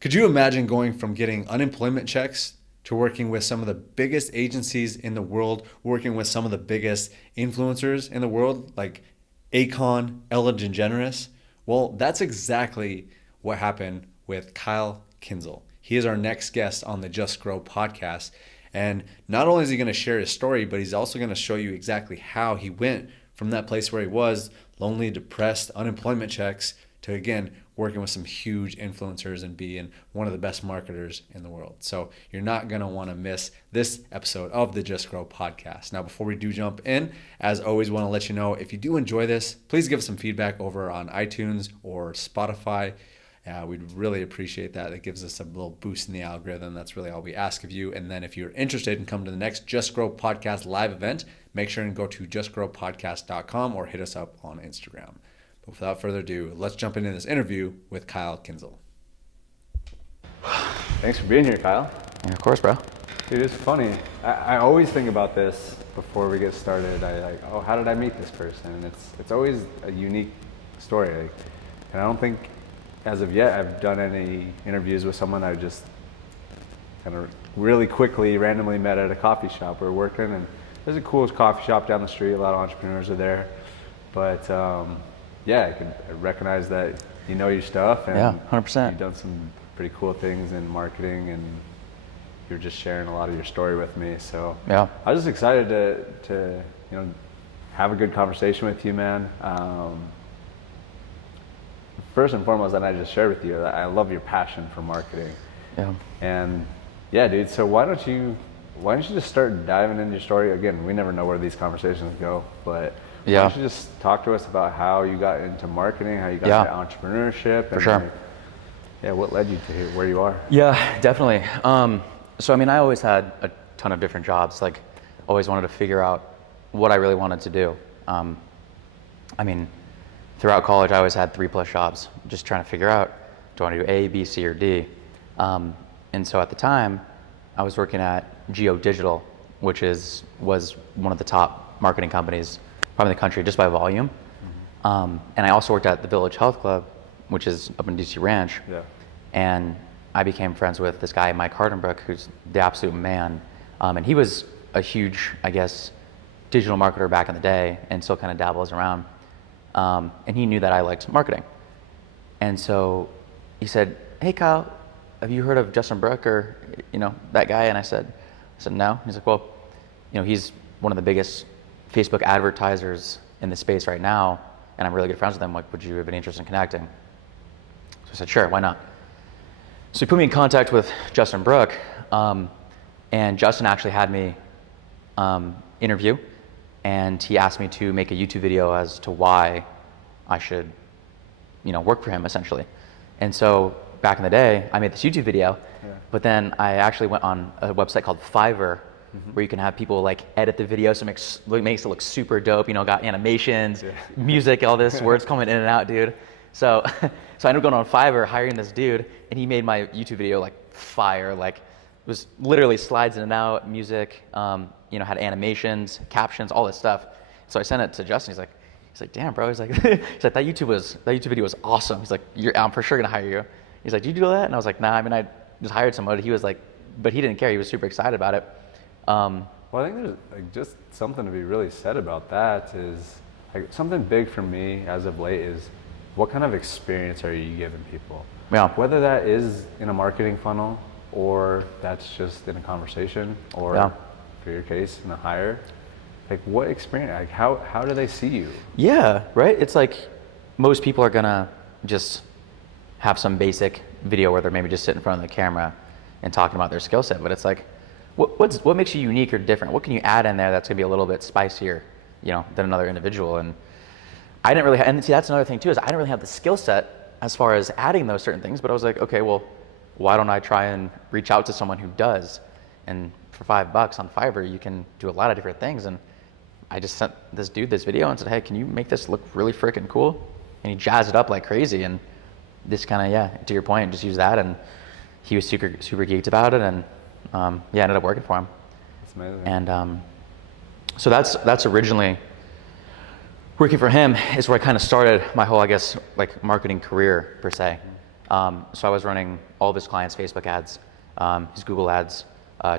Could you imagine going from getting unemployment checks to working with some of the biggest agencies in the world, working with some of the biggest influencers in the world, like Akon, Ellen DeGeneres? Well, that's exactly what happened with Kyle Kinzle. He is our next guest on the Just Grow podcast. And not only is he going to share his story, but he's also going to show you exactly how he went from that place where he was, lonely, depressed, unemployment checks, to again, working with some huge influencers and being one of the best marketers in the world. So you're not going to want to miss this episode of the Just Grow podcast. Now, before we do jump in, as always, want to let you know, if you do enjoy this, please give us some feedback over on iTunes or Spotify. We'd really appreciate that. It gives us a little boost in the algorithm. That's really all we ask of you. And then if you're interested in coming to the next Just Grow Podcast live event, make sure and go to justgrowpodcast.com or hit us up on Instagram. But without further ado, let's jump into this interview with Kyle Kinzle. Thanks for being here, Kyle. Yeah, of course, bro. Dude, it's funny. I always think about this before we get started. How did I meet this person? And it's always a unique story. And I don't think, as of yet, I've done any interviews with someone I just kind of really quickly, randomly met at a coffee shop. We're working, and there's a cool coffee shop down the street. A lot of entrepreneurs are there. But I recognize that you know your stuff, and yeah, 100%. You've done some pretty cool things in marketing, and you're just sharing a lot of your story with me. So yeah, I was just excited to have a good conversation with you, man. First and foremost, and I just shared with you, I love your passion for marketing. Yeah. And yeah, dude. So why don't you just start diving into your story? Again, we never know where these conversations go, but yeah, why don't you just talk to us about how you got into marketing, how you got into entrepreneurship, for sure. What led you to where you are? Yeah, definitely. So I mean, I always had a ton of different jobs. Like, always wanted to figure out what I really wanted to do. I mean, throughout college, I always had 3+ jobs, just trying to figure out, do I want to do A, B, C, or D? And so at the time, I was working at Geo Digital, which was one of the top marketing companies probably in the country just by volume. Mm-hmm. And I also worked at the Village Health Club, which is up in DC Ranch. Yeah. And I became friends with this guy, Mike Hardenbrook, who's the absolute man. And he was a huge, I guess, digital marketer back in the day and still kind of dabbles around. And he knew that I liked marketing. And so he said, "Hey, Kyle, have you heard of Justin Brooke or, that guy?" And I said, "No." He's like, "Well, he's one of the biggest Facebook advertisers in the space right now, and I'm really good friends with him. Like, would you have any interest in connecting?" So I said, "Sure, why not?" So he put me in contact with Justin Brooke, and Justin actually had me interview, and he asked me to make a YouTube video as to why I should, work for him, essentially. And so back in the day, I made this YouTube video, but then I actually went on a website called Fiverr, where you can have people like edit the video so it makes it look super dope, got animations, music, all this, words coming in and out, dude. So I ended up going on Fiverr, hiring this dude, and he made my YouTube video like fire. Like, it was literally slides in and out, music, had animations, captions, all this stuff. So I sent it to Justin. He's like, "Damn, bro." He's like, that YouTube video was awesome. He's like, "I'm for sure gonna hire you." He's like, "Did you do that?" And I was like, "Nah, I mean, I just hired somebody." He was like, but he didn't care. He was super excited about it. Well, I think there's just something to be really said about that. Is something big for me as of late is, what kind of experience are you giving people? Yeah. Whether that is in a marketing funnel, or that's just in a conversation, or for your case, in a hire. Like, what experience? Like, how do they see you? Yeah, right. It's like most people are gonna just have some basic video where they're maybe just sitting in front of the camera and talking about their skill set. But it's like, what makes you unique or different? What can you add in there that's gonna be a little bit spicier, than another individual? And I didn't really, and see, that's another thing too, is I didn't really have the skill set as far as adding those certain things. But I was like, okay, well, why don't I try and reach out to someone who does? And for $5 on Fiverr, you can do a lot of different things. And I just sent this dude this video and said, "Hey, can you make this look really freaking cool?" And he jazzed it up like crazy. And this kind of, to your point, just use that. And he was super, super geeked about it. And ended up working for him. That's amazing. And so that's originally working for him is where I kind of started my whole, I guess, like marketing career per se. So I was running all of his clients' Facebook ads, his Google ads,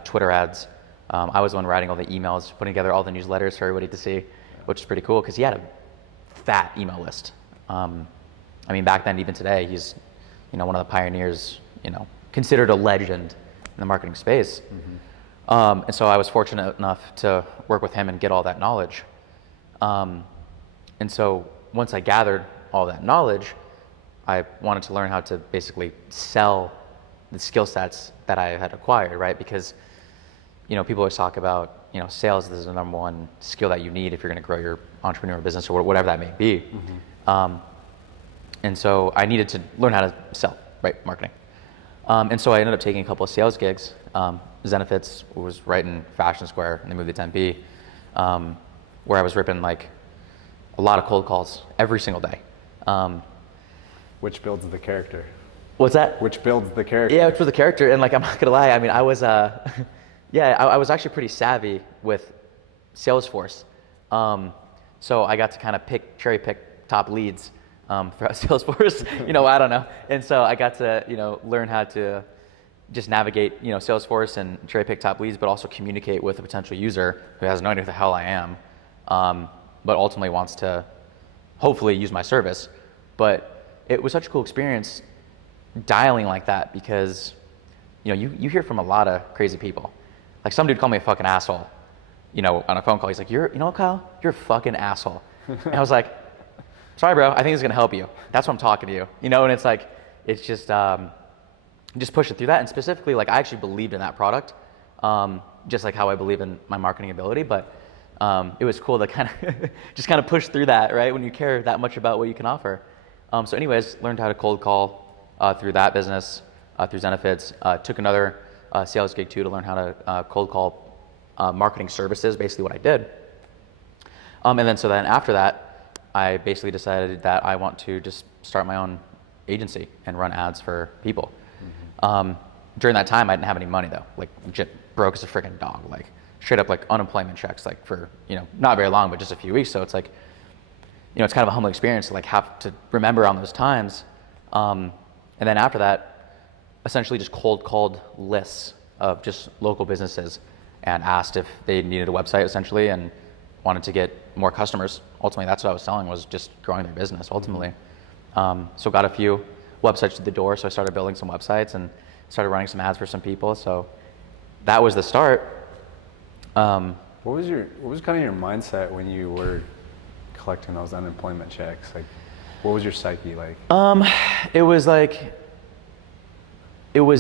Twitter ads. I was the one writing all the emails, putting together all the newsletters for everybody to see, which is pretty cool because he had a fat email list. I mean, back then, even today, he's, one of the pioneers, considered a legend in the marketing space. And so I was fortunate enough to work with him and get all that knowledge. And so once I gathered all that knowledge, I wanted to learn how to basically sell the skill sets that I had acquired, right? Because, people always talk about, sales is the number one skill that you need if you're going to grow your entrepreneurial business or whatever that may be. And so I needed to learn how to sell, right? Marketing. And so I ended up taking a couple of sales gigs. Zenefits was right in Fashion Square, and they moved to Tempe, where I was ripping like a lot of cold calls every single day. Which builds the character. What's that? Which builds the character. Yeah, which was the character. And like, I'm not gonna lie, I mean, I was, I was actually pretty savvy with Salesforce. So I got to kind of cherry pick top leads throughout Salesforce, I don't know. And so I got to, learn how to just navigate, Salesforce and cherry pick top leads, but also communicate with a potential user who has no idea who the hell I am, but ultimately wants to hopefully use my service. But it was such a cool experience dialing like that because, you hear from a lot of crazy people. Like some dude called me a fucking asshole, on a phone call. He's like, Kyle, you're a fucking asshole. And I was like, sorry, bro, I think it's gonna help you. That's why I'm talking to you. And it's like, it's just pushing through that. And specifically, like I actually believed in that product, just like how I believe in my marketing ability. But it was cool to kind of just kind of push through that, right? When you care that much about what you can offer. So anyways, learned how to cold call through that business, through Zenefits. Took another sales gig too to learn how to cold call marketing services, basically what I did. And then after that, I basically decided that I want to just start my own agency and run ads for people. During that time, I didn't have any money though, like legit broke as a freaking dog, like straight up like unemployment checks, like for, not very long, but just a few weeks. So it's like, it's kind of a humbling experience to like have to remember on those times. And then after that, essentially just cold called lists of just local businesses and asked if they needed a website essentially and wanted to get more customers. Ultimately, that's what I was selling, was just growing their business ultimately. So got a few websites to the door. So I started building some websites and started running some ads for some people. So that was the start. What was kind of your mindset when you were collecting those unemployment checks? Like, what was your psyche like? It was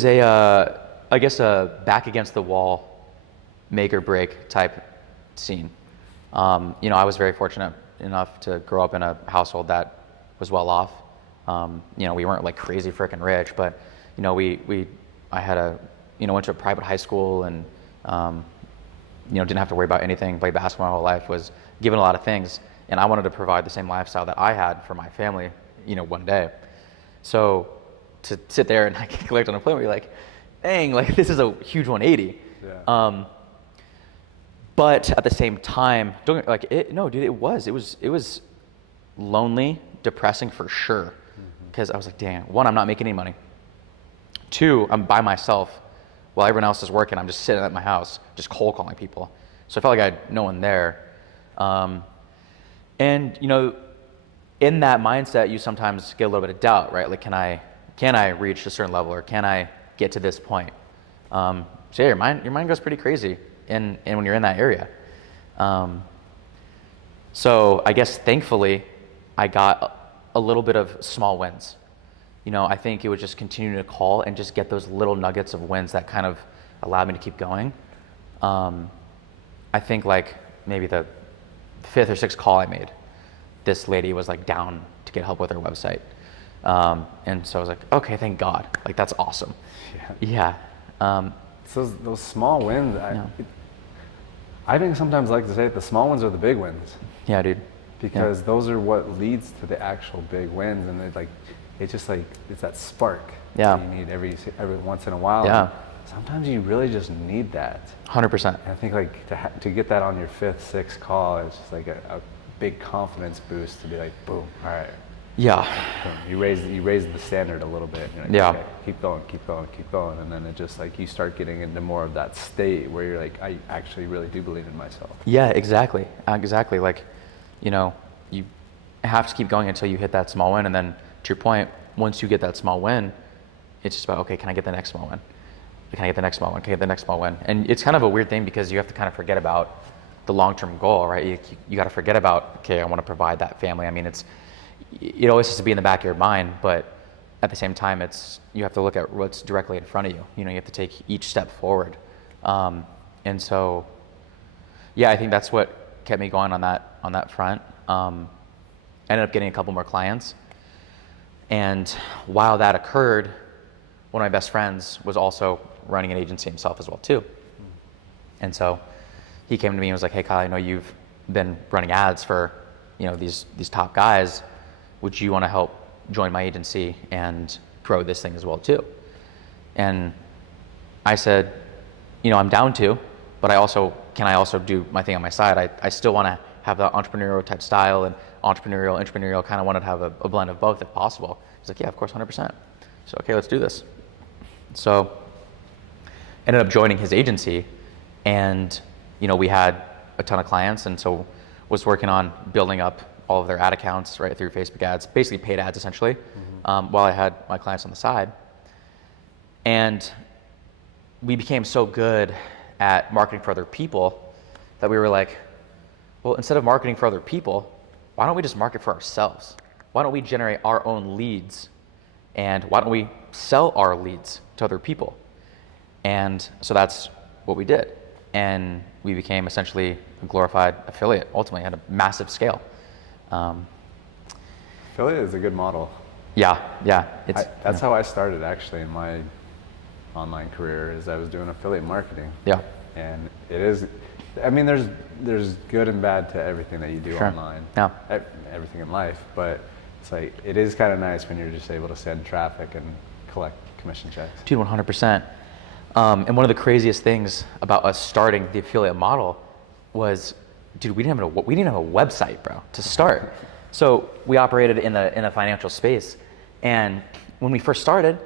I guess a back against the wall, make or break type scene. I was very fortunate enough to grow up in a household that was well off. We weren't like crazy freaking rich, but I had went to a private high school and didn't have to worry about anything. Played basketball my whole life, was given a lot of things, and I wanted to provide the same lifestyle that I had for my family, one day. So to sit there and like collect unemployment, you're like, dang, like this is a huge 180. Yeah. But at the same time, it was lonely, depressing for sure. Because I was like, dang, one, I'm not making any money. Two, I'm by myself while everyone else is working. I'm just sitting at my house, just cold calling people. So I felt like I had no one there. And in that mindset, you sometimes get a little bit of doubt, right? Like, can I reach a certain level, or can I get to this point? So yeah, your mind goes pretty crazy, and when you're in that area. So I guess thankfully, I got a little bit of small wins. I think it was just continuing to call and just get those little nuggets of wins that kind of allowed me to keep going. I think like maybe the fifth or sixth call I made, this lady was like down to get help with her website. And so I was like, okay, thank God. Like, that's awesome. Yeah. So those small wins, I think sometimes I like to say the small ones are the big wins. Yeah, dude. Because those are what leads to the actual big wins, and it's that spark that you need every once in a while. Yeah. Sometimes you really just need that. 100%. I think like to get that on your fifth, sixth call, it's just like a big confidence boost to be like, boom, all right. Yeah. You raise the standard a little bit. You're like, Yeah. okay, keep going, keep going, keep going, and then it just like you start getting into more of that state where you're like, I actually really do believe in myself. Yeah, exactly. Exactly. Like, you know, you have to keep going until you hit that small win. And then to your point, once you get that small win, it's just about, okay, can I get the next small win? Can I get the next small win? Can I get the next small win? And it's kind of a weird thing because you have to kind of forget about the long-term goal, right? You got to forget about, okay, I want to provide that family. I mean, it always has to be in the back of your mind, but at the same time, you have to look at what's directly in front of you. You know, you have to take each step forward. And so, yeah, I think that's what kept me going on that front. Ended up getting a couple more clients. And while that occurred, one of my best friends was also running an agency himself as well too. And so he came to me and was like, hey Kyle, I know you've been running ads for, you know, these top guys. Would you want to help join my agency and grow this thing as well too? And I said, you know, I'm down to, but can I also do my thing on my side? I still want to have the entrepreneurial type style and entrepreneurial, kind of wanted to have a blend of both if possible. He's like, yeah, of course, 100%. So, okay, let's do this. So ended up joining his agency, and, you know, we had a ton of clients, and so was working on building up all of their ad accounts right through Facebook ads, basically paid ads essentially, while I had my clients on the side. And we became so good at marketing for other people that we were like, well, instead of marketing for other people, why don't we just market for ourselves? Why don't we generate our own leads? And why don't we sell our leads to other people? And so that's what we did. And we became essentially a glorified affiliate, ultimately at a massive scale. Affiliate is a good model. Yeah. That's how I started actually in my online career, is I was doing affiliate marketing. Yeah. And it is, I mean, there's good and bad to everything that you do online. Yeah. Everything in life, but it's like, it is kind of nice when you're just able to send traffic and collect commission checks. Dude, 100%. And one of the craziest things about us starting the affiliate model was, dude, we didn't have a website, bro, to start. So we operated in a financial space, and when we first started,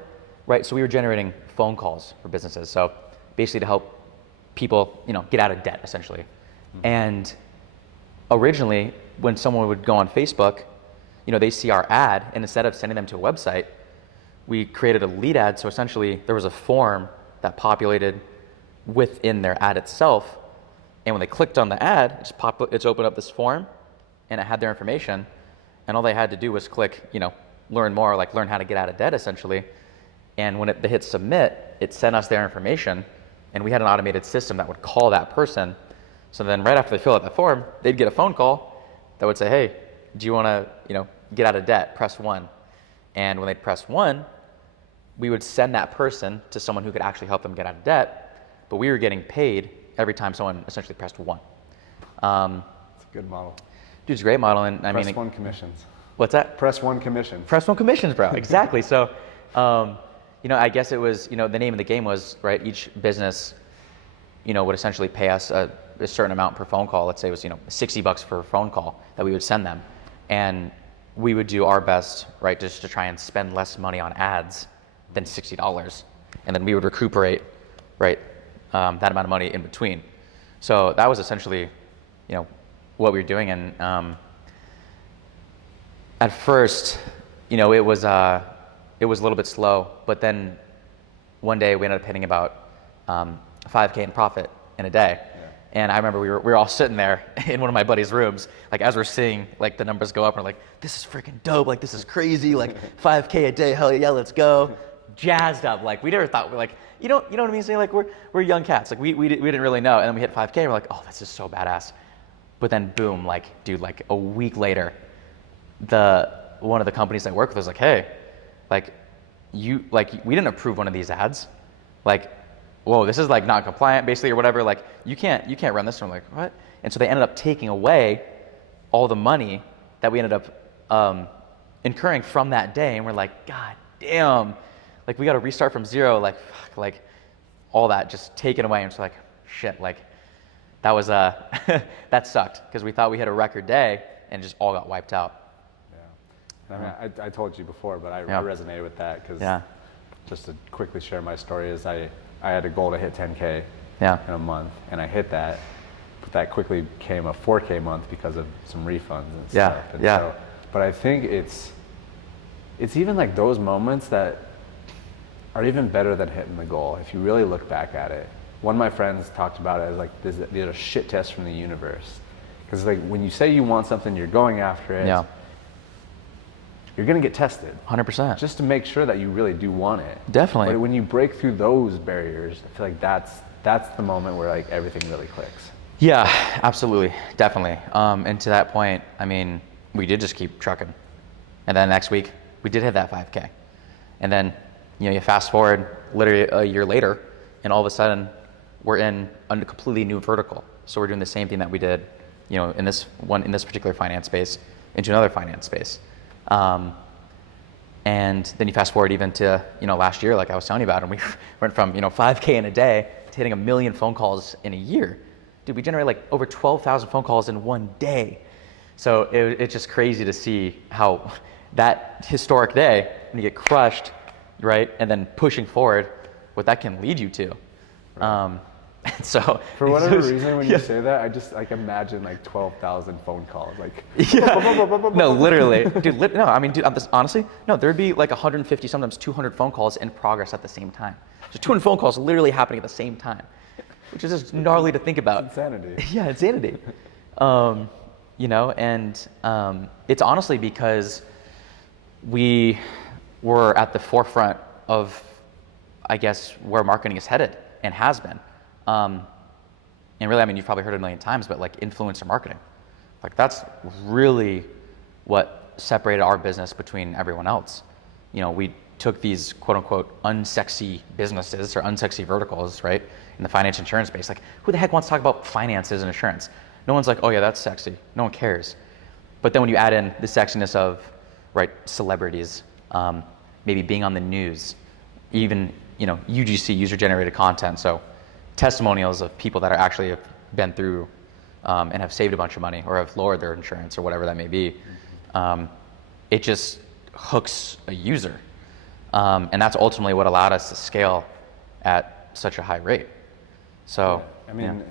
right, so we were generating phone calls for businesses. So basically to help people, you know, get out of debt essentially. And originally, when someone would go on Facebook, you know, they see our ad, and instead of sending them to a website, we created a lead ad. So essentially there was a form that populated within their ad itself. And when they clicked on the ad, it's opened up this form, and it had their information. And all they had to do was click, you know, learn more, like learn how to get out of debt essentially. And when they hit submit, it sent us their information, and we had an automated system that would call that person. So then right after they fill out the form, they'd get a phone call that would say, hey, do you want to, you know, get out of debt? Press 1. And when they press 1, we would send that person to someone who could actually help them get out of debt, but we were getting paid every time someone essentially pressed 1. It's a good model. Dude, it's a great model. And Press 1 commissions. What's that? Press 1 commissions. Press 1 commissions, bro. Exactly. So, you know, I guess it was, you know, the name of the game was, right, each business, you know, would essentially pay us a certain amount per phone call. Let's say it was, you know, $60 for a phone call that we would send them. And we would do our best, right, just to try and spend less money on ads than $60. And then we would recuperate, right, that amount of money in between. So that was essentially, you know, what we were doing. And at first, you know, it was a little bit slow, but then one day we ended up hitting about 5K in profit in a day. Yeah. And I remember we were all sitting there in one of my buddy's rooms, like as we're seeing like the numbers go up, and we're like, this is freaking dope, like this is crazy, like 5K a day, hell yeah, let's go. Jazzed up, like we never thought, we're like, you know what I mean? So like we're young cats, like we didn't really know, and then we hit 5K, and we're like, oh, this is so badass. But then boom, like dude, like a week later, one of the companies I work with was like, hey, like we didn't approve one of these ads, like, whoa, this is like not compliant basically or whatever, like you can't run this. And I'm like, what? And so they ended up taking away all the money that we ended up incurring from that day, and we're like, god damn, like we got to restart from zero, like fuck, like all that just taken away. And it's like, shit, like that was that sucked, because we thought we had a record day and it just all got wiped out. I mean, I told you before, but I resonated with that because just to quickly share my story is I had a goal to hit 10K in a month, and I hit that, but that quickly became a 4K month because of some refunds and stuff. And so, but I think it's even like those moments that are even better than hitting the goal if you really look back at it. One of my friends talked about it as like these are shit tests from the universe, because like when you say you want something, you're going after it. You're gonna get tested 100%, just to make sure that you really do want it. Definitely. But when you break through those barriers, I feel like that's the moment where like everything really clicks. Yeah, absolutely, definitely. And to that point, I mean, we did just keep trucking, and then next week we did hit that 5K, and then you fast forward literally a year later, and all of a sudden we're in a completely new vertical. So we're doing the same thing that we did, in this particular finance space into another finance space. And then you fast forward even to, last year, like I was telling you about, and we went from, 5K in a day to hitting 1 million phone calls in a year. Dude, we generate like over 12,000 phone calls in one day. So it's just crazy to see how that historic day, when you get crushed, right, and then pushing forward, what that can lead you to. Right. So for whatever reason, when you say that, I just like imagine like 12,000 phone calls, like no, literally, dude. No, I mean, dude. Honestly, no. There'd be like 150, sometimes 200 phone calls in progress at the same time. So 200 phone calls literally happening at the same time, which is just gnarly to think about. It's insanity. Yeah, insanity. And it's honestly because we were at the forefront of, I guess, where marketing is headed and has been. And really, I mean, you've probably heard it a million times, but like influencer marketing, like that's really what separated our business between everyone else. We took these quote unquote unsexy businesses or unsexy verticals, right, in the finance insurance space. Like, who the heck wants to talk about finances and insurance? No one's like, oh yeah, that's sexy. No one cares. But then when you add in the sexiness of, right, celebrities, maybe being on the news, even, UGC, user-generated content, so testimonials of people that are actually have been through and have saved a bunch of money or have lowered their insurance or whatever that may be, it just hooks a user. And that's ultimately what allowed us to scale at such a high rate. So, I mean,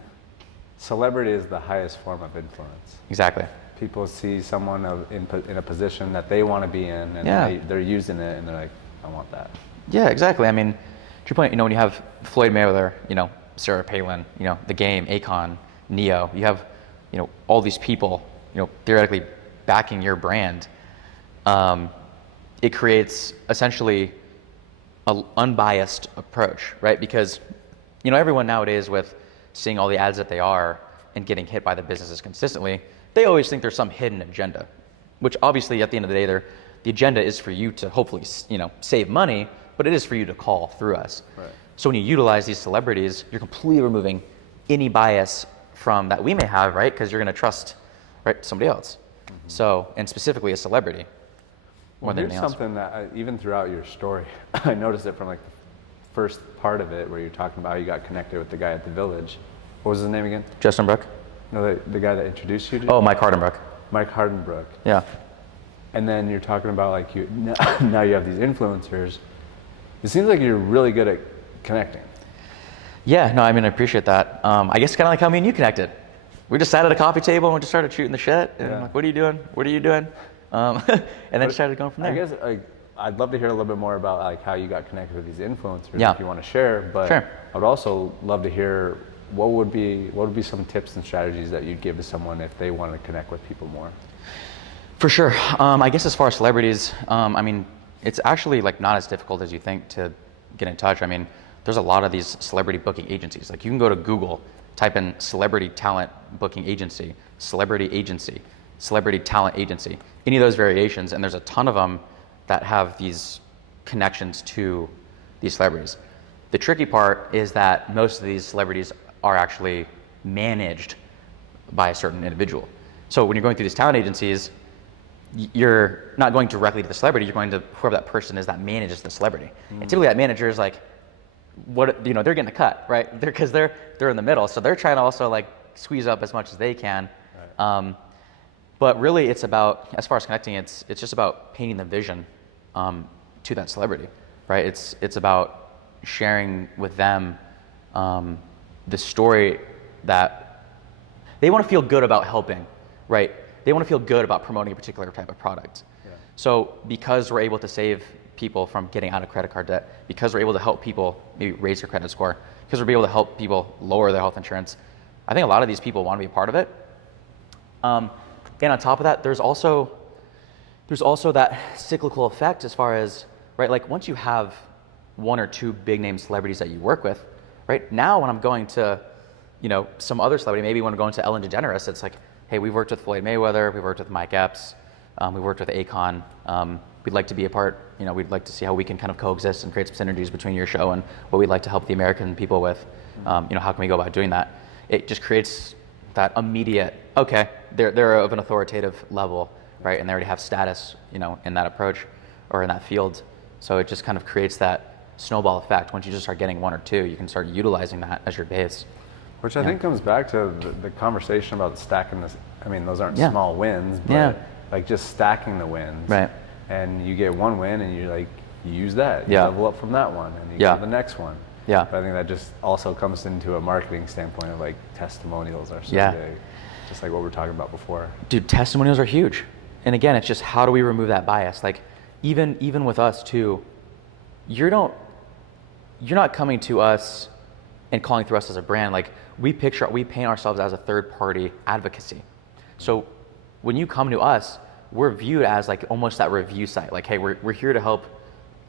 celebrity is the highest form of influence. Exactly. People see someone in a position that they want to be in, and they're using it, and they're like, I want that. Yeah, exactly. I mean, to your point, when you have Floyd Mayweather, Sarah Palin, The Game, Akon, Neo, you have, all these people, theoretically backing your brand. It creates essentially an unbiased approach, right? Because, everyone nowadays with seeing all the ads that they are and getting hit by the businesses consistently, they always think there's some hidden agenda, which obviously at the end of the day, the agenda is for you to hopefully, save money, but it is for you to call through us. Right. So when you utilize these celebrities, you're completely removing any bias from that we may have, right? Because you're going to trust, right, somebody else. Mm-hmm. So, and specifically a celebrity. Well, here's something that even throughout your story, I noticed it from like the first part of it where you're talking about how you got connected with the guy at the Village. What was his name again? Justin Brook. No, the guy that introduced you to. Oh, Mike Hardenbrook. Mike Hardenbrook. Yeah. And then you're talking about like now you have these influencers. It seems like you're really good at connecting. Yeah, no, I mean, I appreciate that. I guess kind of like how me and you connected. We just sat at a coffee table and we just started shooting the shit. And I'm like, what are you doing? What are you doing? And then started going from there. I guess I'd love to hear a little bit more about like how you got connected with these influencers if you want to share. But sure. I would also love to hear what would be some tips and strategies that you'd give to someone if they want to connect with people more. For sure. I guess as far as celebrities, I mean, it's actually like not as difficult as you think to get in touch. I mean, there's a lot of these celebrity booking agencies. Like you can go to Google, type in celebrity talent booking agency, celebrity talent agency, any of those variations, and there's a ton of them that have these connections to these celebrities. The tricky part is that most of these celebrities are actually managed by a certain individual. So when you're going through these talent agencies, you're not going directly to the celebrity, you're going to whoever that person is that manages the celebrity. And typically that manager is like, they're getting a cut, right? Because they're in the middle. So they're trying to also like squeeze up as much as they can. Right. But really, it's about, as far as connecting, it's just about painting the vision to that celebrity, right? It's about sharing with them the story that they want to feel good about helping, right? They want to feel good about promoting a particular type of product. Yeah. So because we're able to save people from getting out of credit card debt, because we're able to help people maybe raise their credit score, because we're able to help people lower their health insurance, I think a lot of these people want to be a part of it. And on top of that, there's also that cyclical effect as far as, right, like once you have one or two big name celebrities that you work with, right, now when I'm going to, some other celebrity, maybe when I'm going to Ellen DeGeneres, it's like, hey, we've worked with Floyd Mayweather, we've worked with Mike Epps, we've worked with Akon, we'd like to be a part, we'd like to see how we can kind of coexist and create some synergies between your show and what we'd like to help the American people with. How can we go about doing that? It just creates that immediate, okay, they're of an authoritative level, right? And they already have status, in that approach or in that field. So it just kind of creates that snowball effect. Once you just start getting one or two, you can start utilizing that as your base. Which I think comes back to the conversation about stacking this. I mean, those aren't small wins, but like just stacking the wins. Right. And you get one win and you use that. You level up from that one and you go to the next one. Yeah. But I think that just also comes into a marketing standpoint of like testimonials are so big. Just like what we were talking about before. Dude, testimonials are huge. And again, it's just how do we remove that bias? Like even with us too, you're not coming to us and calling through us as a brand. Like we paint ourselves as a third party advocacy. So when you come to us, we're viewed as like almost that review site. Like, hey, we're here to help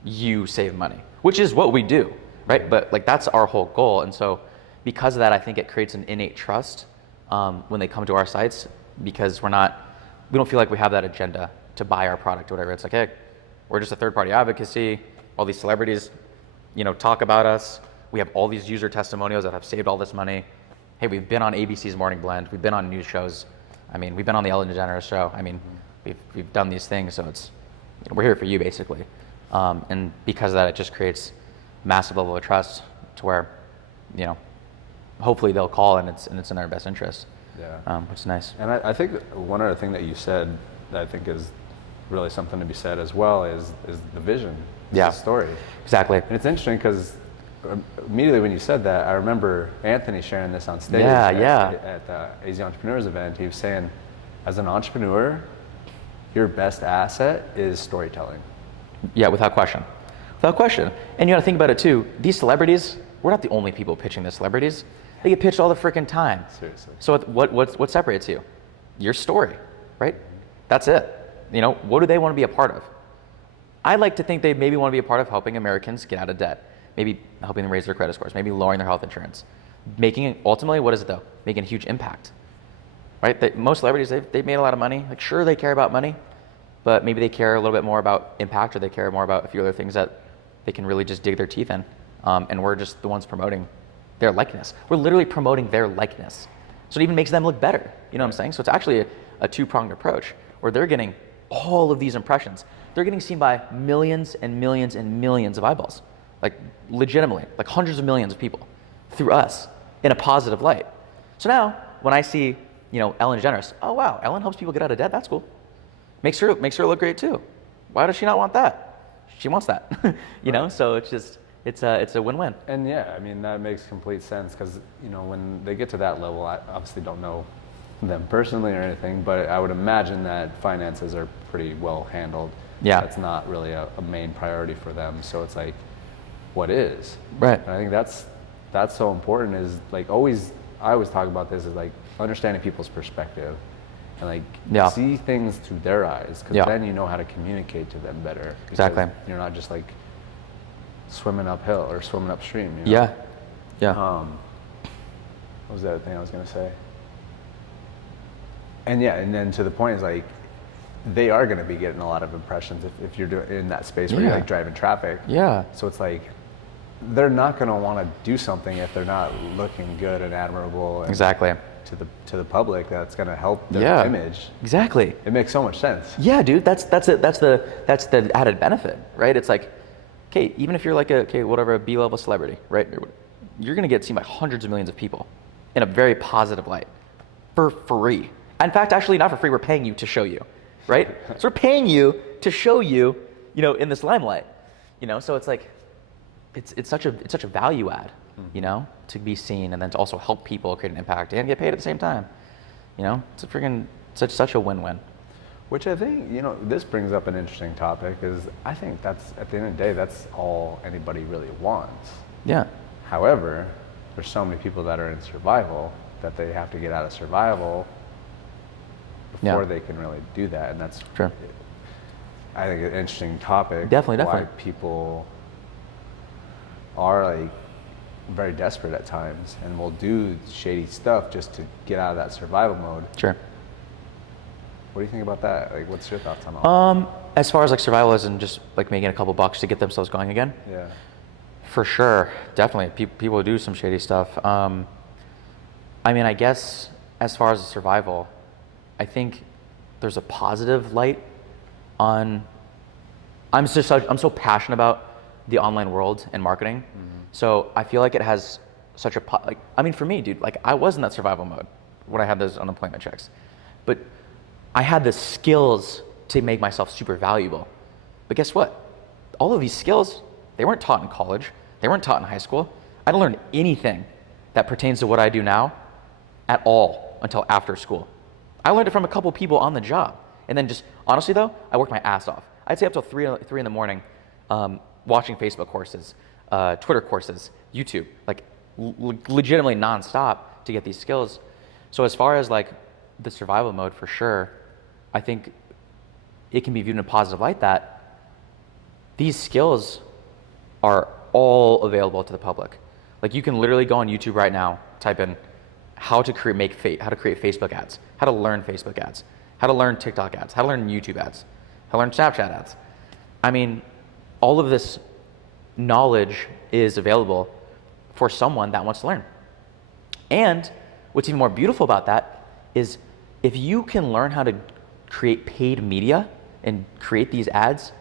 you save money, which is what we do, right? But like that's our whole goal. And so because of that, I think it creates an innate trust when they come to our sites, because we don't feel like we have that agenda to buy our product or whatever. It's like, hey, we're just a third party advocacy. All these celebrities, talk about us. We have all these user testimonials that have saved all this money. Hey, we've been on ABC's Morning Blend. We've been on news shows. I mean, we've been on the Ellen DeGeneres show. I mean, we've done these things. So it's, we're here for you basically. And because of that, it just creates massive level of trust to where, hopefully they'll call and it's in their best interest. Yeah. Which is nice. And I think one other thing that you said that I think is really something to be said as well is the vision, the story. Exactly. And it's interesting because immediately when you said that, I remember Anthony sharing this on stage at the AZ Entrepreneurs event. He was saying, as an entrepreneur, your best asset is storytelling. Yeah, without question. Without question. And you got to think about it too. These celebrities, we're not the only people pitching the celebrities. They get pitched all the freaking time. Seriously. So what separates you? Your story, right? That's it. What do they want to be a part of? I like to think they maybe want to be a part of helping Americans get out of debt, maybe helping them raise their credit scores, maybe lowering their health insurance. Ultimately, what is it though? Making a huge impact, right? Most celebrities, they've made a lot of money. Like sure, they care about money, but maybe they care a little bit more about impact, or they care more about a few other things that they can really just dig their teeth in. And we're just the ones promoting their likeness. We're literally promoting their likeness. So it even makes them look better. You know what I'm saying? So it's actually a two-pronged approach where they're getting all of these impressions. They're getting seen by millions and millions and millions of eyeballs. Like legitimately, like hundreds of millions of people through us in a positive light. So now when I see, Ellen DeGeneres, oh wow, Ellen helps people get out of debt, that's cool. Makes her look great too. Why does she not want that? She wants that. So it's just, it's a win-win. And I mean, that makes complete sense because, when they get to that level, I obviously don't know them personally or anything, but I would imagine that finances are pretty well handled. Yeah. That's not really a main priority for them. So it's like, what is? Right. And I think that's so important is like I always talk about this is like understanding people's perspective and like see things through their eyes because then you know how to communicate to them better. Exactly. You're not just like swimming uphill or swimming upstream. Yeah. What was the other thing I was gonna say? And and then to the point is like they are going to be getting a lot of impressions if you're doing in that space where you're like driving traffic. Yeah. So it's like they're not going to want to do something if they're not looking good and admirable. And exactly. To the public, that's going to help their image. Exactly. It makes so much sense. Yeah, dude. That's the added benefit, right? It's like, okay, even if you're like a B-level celebrity, right? You're going to get seen by hundreds of millions of people in a very positive light for free. In fact, actually not for free, we're paying you to show you, right? So we're paying you to show you, in this limelight, so it's like, it's such a value add, to be seen and then to also help people create an impact and get paid at the same time. It's a freaking such a win-win. Which I think, this brings up an interesting topic, is I think that's, at the end of the day, that's all anybody really wants. Yeah. However, there's so many people that are in survival that they have to get out of survival before they can really do that. And that's, sure. I think, an interesting topic. Definitely. Why people are like very desperate at times and will do shady stuff just to get out of that survival mode. Sure. What do you think about that? Like, what's your thoughts on all as far as like survivalism and just like making a couple bucks to get themselves going again? Yeah. For sure. Definitely. People do some shady stuff. I guess as far as the survival, I think there's a positive light on, I'm so passionate about the online world and marketing. Mm-hmm. So I feel like it has such a, for me, dude, like I was in that survival mode when I had those unemployment checks, but I had the skills to make myself super valuable. But guess what? All of these skills, they weren't taught in college. They weren't taught in high school. I didn't learn anything that pertains to what I do now at all until after school. I learned it from a couple people on the job. And then just, honestly though, I worked my ass off. I'd stay up till 3 in the morning watching Facebook courses, Twitter courses, YouTube, like legitimately nonstop to get these skills. So as far as like the survival mode, for sure, I think it can be viewed in a positive light that these skills are all available to the public. Like you can literally go on YouTube right now, type in how to create Facebook ads, how to learn Facebook ads, how to learn TikTok ads, how to learn YouTube ads, how to learn Snapchat ads. All of this knowledge is available for someone that wants to learn. And what's even more beautiful about that is if you can learn how to create paid media and create these ads,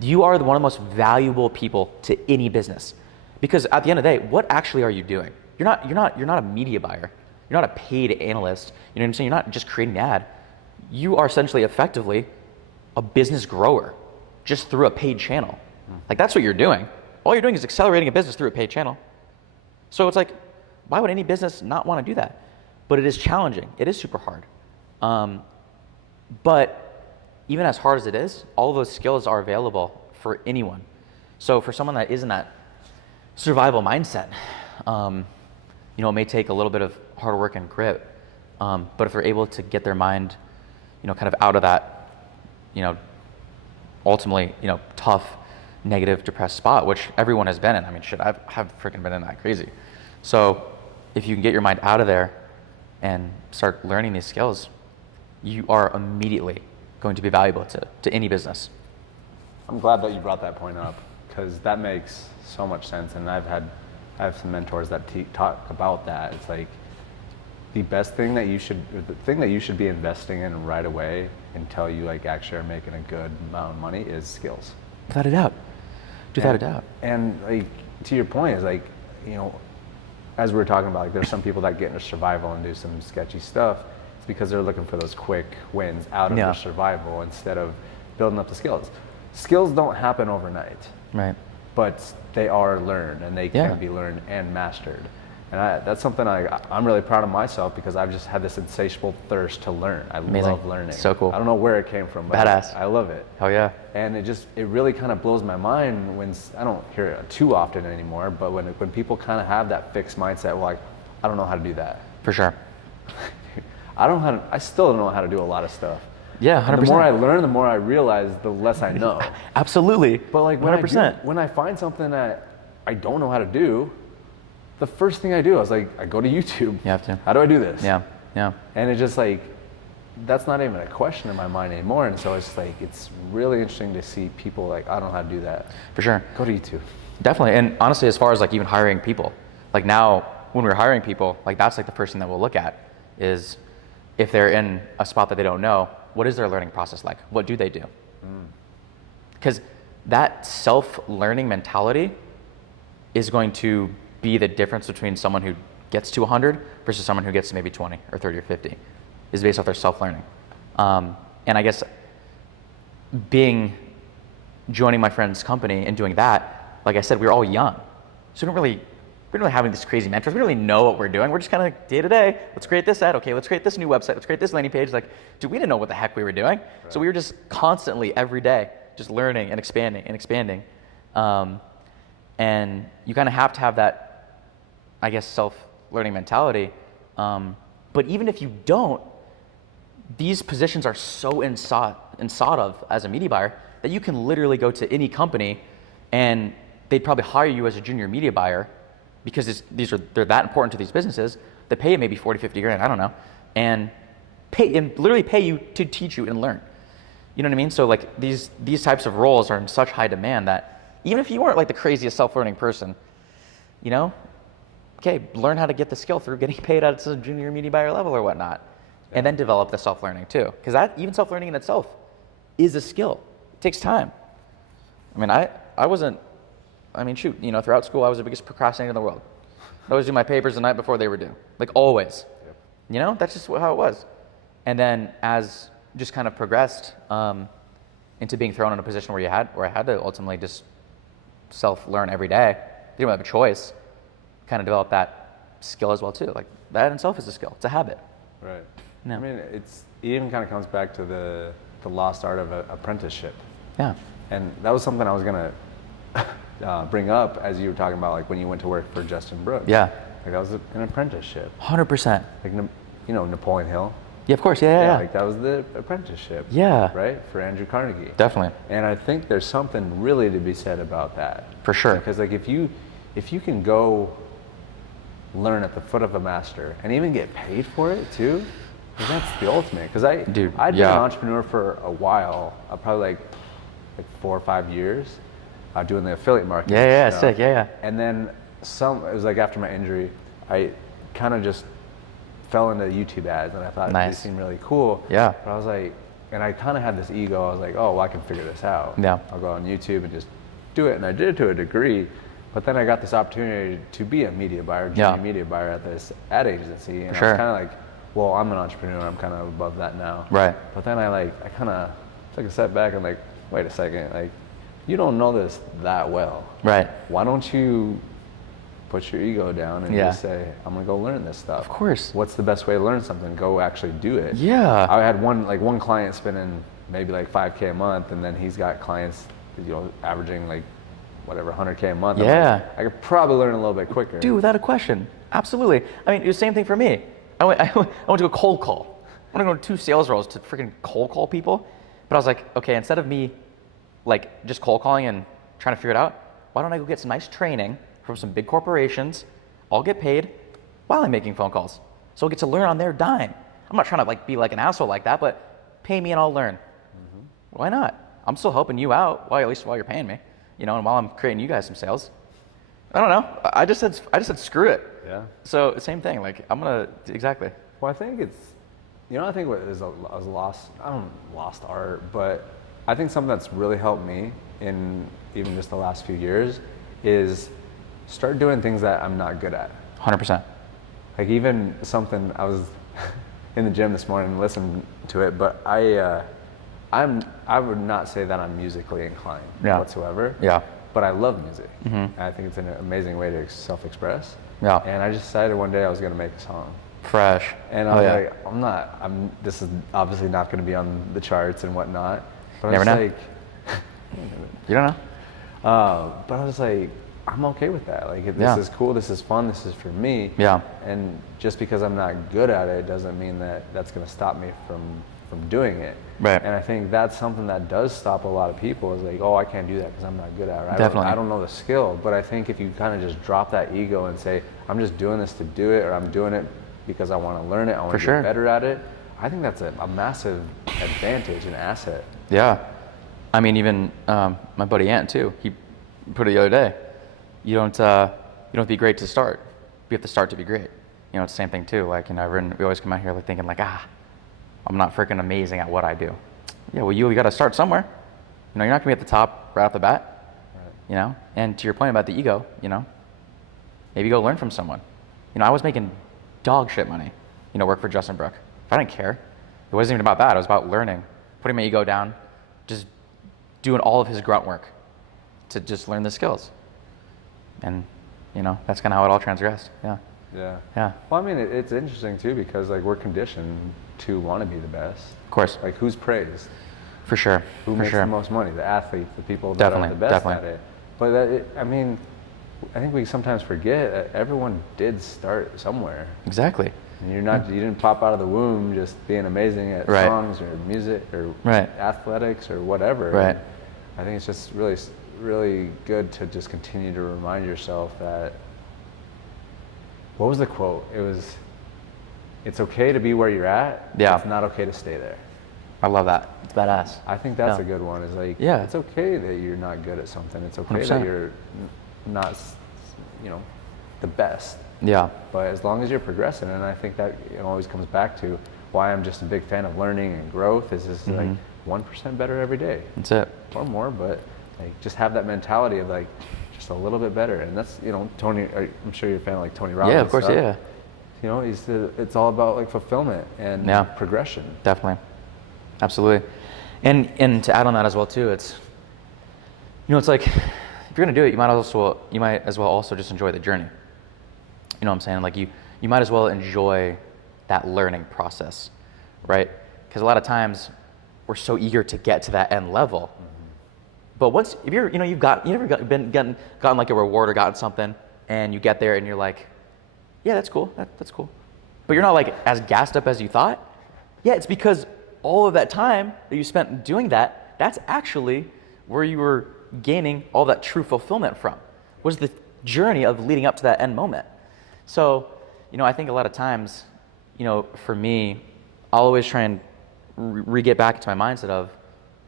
you are one of the most valuable people to any business. Because at the end of the day, what actually are you doing? You're not a media buyer. You're not a paid analyst. You know what I'm saying? You're not just creating an ad. You are essentially effectively a business grower just through a paid channel. Like that's what you're doing. All you're doing is accelerating a business through a paid channel. So it's like, why would any business not want to do that? But it is challenging. It is super hard. But even as hard as it is, all of those skills are available for anyone. So for someone that is in that survival mindset, it may take a little bit of hard work and grit, but if they're able to get their mind, kind of out of that, ultimately, tough, negative, depressed spot, which everyone has been in. I've freaking been in that crazy. So if you can get your mind out of there and start learning these skills, you are immediately going to be valuable to any business. I'm glad that you brought that point up because that makes so much sense. And I have some mentors that talk about that. It's like the thing that you should be investing in right away until you like actually are making a good amount of money is skills. Without a doubt. Without a doubt. And like to your point is like, as we were talking about, like there's some people that get into survival and do some sketchy stuff. It's because they're looking for those quick wins out of their survival instead of building up the skills. Skills don't happen overnight. Right. But they are learned and they can be learned and mastered. And that's something I'm really proud of myself because I've just had this insatiable thirst to learn. I love learning. So cool. I don't know where it came from, but badass. I love it. Hell yeah. And it really kind of blows my mind when I don't hear it too often anymore, but when people kind of have that fixed mindset, well, like, I don't know how to do that. For sure. I still don't know how to do a lot of stuff. Yeah, 100%. The more I learn, the more I realize, the less I know. Absolutely. But like 100%. When I find something that I don't know how to do, the first thing I do is like I go to YouTube. You have to. How do I do this? Yeah. And it's just like that's not even a question in my mind anymore. And so it's like it's really interesting to see people like I don't know how to do that. For sure. Go to YouTube. Definitely. And honestly, as far as like even hiring people, like now when we're hiring people, like that's like the first thing that we'll look at is if they're in a spot that they don't know, what is their learning process like? What do they do? Because that self-learning mentality is going to be the difference between someone who gets to 100 versus someone who gets to maybe 20 or 30 or 50. is based off their self-learning. And I guess joining my friend's company and doing that, like I said, we were all young. So we didn't really have these crazy mentors. We don't really know what we're doing. We're just kind of like day to day, let's create this ad. Okay, let's create this new website. Let's create this landing page. Like, dude, we didn't know what the heck we were doing. Right. So we were just constantly every day, just learning and expanding and expanding. And you kind of have to have that, I guess, self-learning mentality. But even if you don't, these positions are so sought of as a media buyer that you can literally go to any company and they'd probably hire you as a junior media buyer because they're that important to these businesses. They pay you maybe 40, 50 grand, I don't know, and literally pay you to teach you and learn. You know what I mean? So like these types of roles are in such high demand that even if you weren't like the craziest self-learning person, you know, okay, learn how to get the skill through getting paid at a junior media buyer level or whatnot. Yeah. And then develop the self-learning too. Because that even self-learning in itself is a skill. It takes time. I mean, shoot, you know, throughout school, I was the biggest procrastinator in the world. I'd always do my papers the night before they were due. Like always. Yep. You know, that's just how it was. And then as just kind of progressed into being thrown in a position where I had to ultimately just self-learn every day, didn't really have a choice, kind of develop that skill as well too. Like that in itself is a skill. It's a habit. Right. No. I mean, it even kind of comes back to the lost art of apprenticeship. Yeah. And that was something I was going to bring up as you were talking about, like when you went to work for Justin Brooks. Yeah. Like that was an apprenticeship. 100%. Like, you know, Napoleon Hill. Yeah, of course. Yeah. Like that was the apprenticeship. Yeah. Right? For Andrew Carnegie. Definitely. And I think there's something really to be said about that. For sure. Because like if you can go learn at the foot of a master and even get paid for it too, that's the ultimate. Because I'd been an entrepreneur for a while, probably like 4 or 5 years, doing the affiliate marketing. Yeah, sick. Yeah. And then it was like after my injury, I kind of just fell into YouTube ads, and I thought they seemed really cool. Yeah. But I was like, and I kind of had this ego. I was like, oh, well, I can figure this out. Yeah. I'll go on YouTube and just do it, and I did it to a degree. But then I got this opportunity to be a media buyer, junior media buyer at this ad agency, and I was kind of like, well, I'm an entrepreneur. I'm kind of above that now. Right. But then I kind of took a step back and like, wait a second, like, you don't know this that well. Right. Why don't you put your ego down and just say, I'm gonna go learn this stuff. Of course. What's the best way to learn something? Go actually do it. Yeah. I had one client spending maybe like $5K a month, and then he's got clients, you know, averaging like whatever, 100K a month. Yeah. I could probably learn a little bit quicker. Dude, without a question. Absolutely. I mean, it was the same thing for me. I went to a cold call. I went to go to 2 sales roles to freaking cold call people. But I was like, okay, instead of me like just cold calling and trying to figure it out, why don't I go get some nice training from some big corporations? I'll get paid while I'm making phone calls. So I'll get to learn on their dime. I'm not trying to like be like an asshole like that, but pay me and I'll learn. Mm-hmm. Why not? I'm still helping you out, at least while you're paying me, you know, and while I'm creating you guys some sales. I don't know. I just said screw it. Yeah. So same thing. Like exactly. Well, I think it's, you know, I think what is a lost, I don't know, lost art, but I think something that's really helped me in even just the last few years is start doing things that I'm not good at. 100%. Like even something, I was in the gym this morning and listened to it, but I would not say that I'm musically inclined whatsoever. Yeah. But I love music. Mm-hmm. And I think it's an amazing way to self-express. Yeah. And I just decided one day I was going to make a song. Fresh. And I was like, this is obviously not going to be on the charts and whatnot. But Never I was know. like, you don't know. But I was like, I'm okay with that. Like, this is cool, this is fun, this is for me. Yeah. And just because I'm not good at it doesn't mean that that's going to stop me from doing it. Right. And I think that's something that does stop a lot of people is like, oh, I can't do that because I'm not good at it. Definitely. I don't know the skill. But I think if you kind of just drop that ego and say, I'm just doing this to do it, or I'm doing it because I want to learn it, I want to get better at it, I think that's a massive advantage and asset. Yeah. I mean, even my buddy Ant too, he put it the other day. You don't be great to start. You have to start to be great. You know, it's the same thing too. Like, you know, we always come out here like thinking like, I'm not freaking amazing at what I do. Yeah, well, you got to start somewhere. You know, you're not gonna be at the top right off the bat. Right. You know, and to your point about the ego, you know, maybe go learn from someone. You know, I was making dog shit money. You know, work for Justin Brooks. I didn't care. It wasn't even about that. It was about learning, putting my ego down, just doing all of his grunt work to just learn the skills. And, you know, that's kind of how it all transgressed. Yeah. Yeah. Yeah. Well, I mean, it's interesting too, because like we're conditioned to want to be the best. Of course. Like, who's praised? For sure. Who For makes sure. the most money? The athletes, the people that are the best at it. But I mean, I think we sometimes forget that everyone did start somewhere. Exactly. And you didn't pop out of the womb just being amazing at songs or music or athletics or whatever. Right. And I think it's just really, really good to just continue to remind yourself that, what was the quote? It was, it's okay to be where you're at. Yeah. It's not okay to stay there. I love that. It's badass. I think that's a good one. Is like, it's okay that you're not good at something. It's okay 100%. that you're not, you know, the best. Yeah. But as long as you're progressing, and I think that always comes back to why I'm just a big fan of learning and growth, is just like 1% better every day. That's it. Or more, but like just have that mentality of like just a little bit better. And that's, you know, Tony, I'm sure you're a fan of like Tony Robbins. Yeah, of course, stuff. yeah. You know, it's all about like fulfillment and progression. Definitely. Absolutely. And to add on that as well too, it's, you know, it's like, if you're gonna do it, you might as well also just enjoy the journey. You know what I'm saying? Like you might as well enjoy that learning process, right? Because a lot of times we're so eager to get to that end level. But once, if you're, you know, you've gotten like a reward or gotten something, and you get there and you're like, yeah, that's cool, that's cool. But you're not like as gassed up as you thought. Yeah, it's because all of that time that you spent doing that, that's actually where you were gaining all that true fulfillment from, was the journey of leading up to that end moment. So, you know, I think a lot of times, you know, for me, I'll always try and get back into my mindset of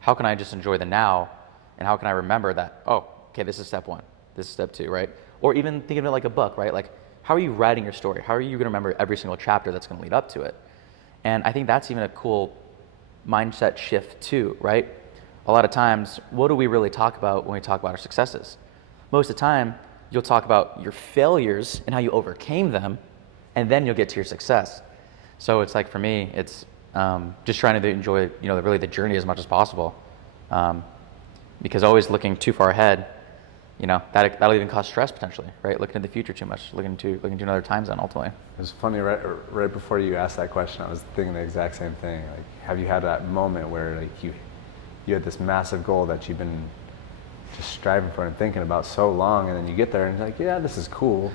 how can I just enjoy the now, and how can I remember that, oh, okay, this is step one, this is step two, right? Or even think of it like a book, right? Like, how are you writing your story? How are you gonna remember every single chapter that's gonna lead up to it? And I think that's even a cool mindset shift too, right? A lot of times, what do we really talk about when we talk about our successes? Most of the time, you'll talk about your failures and how you overcame them, and then you'll get to your success. So it's like, for me, it's just trying to enjoy, you know, really the journey as much as possible. Because always looking too far ahead, you know, that'll even cause stress potentially, right? Looking at the future too much, looking to another time zone ultimately. It was funny, right before you asked that question, I was thinking the exact same thing. Like, have you had that moment where like you had this massive goal that you've been just striving for and thinking about so long, and then you get there and you're like, yeah, this is cool.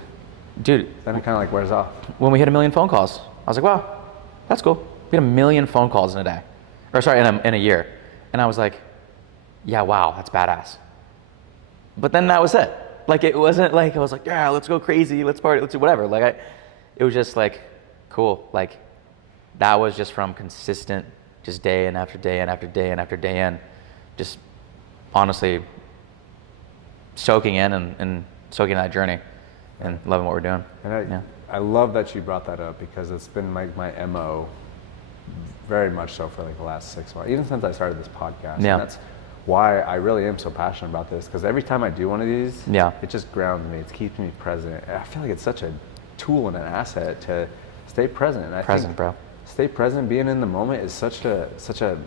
Dude. Then it kind of like wears off. When we hit 1 million phone calls, I was like, wow, that's cool. We had 1 million phone calls in a day. Or sorry, in a year. And I was like, yeah, wow, that's badass. But then that was it. Like, it wasn't like, I was like, yeah, let's go crazy, let's party, let's do whatever. Like, it was just like, cool. Like, that was just from consistent, just day in after day in after day in after day in, just honestly soaking in and soaking that journey and loving what we're doing. And I love that you brought that up, because it's been like my MO very much so for like the last 6 months, even since I started this podcast. Yeah. And that's why I really am so passionate about this, because every time I do one of these, it just grounds me. It keeps me present. I feel like it's such a tool and an asset to stay present. And I think bro. Stay present, being in the moment is such a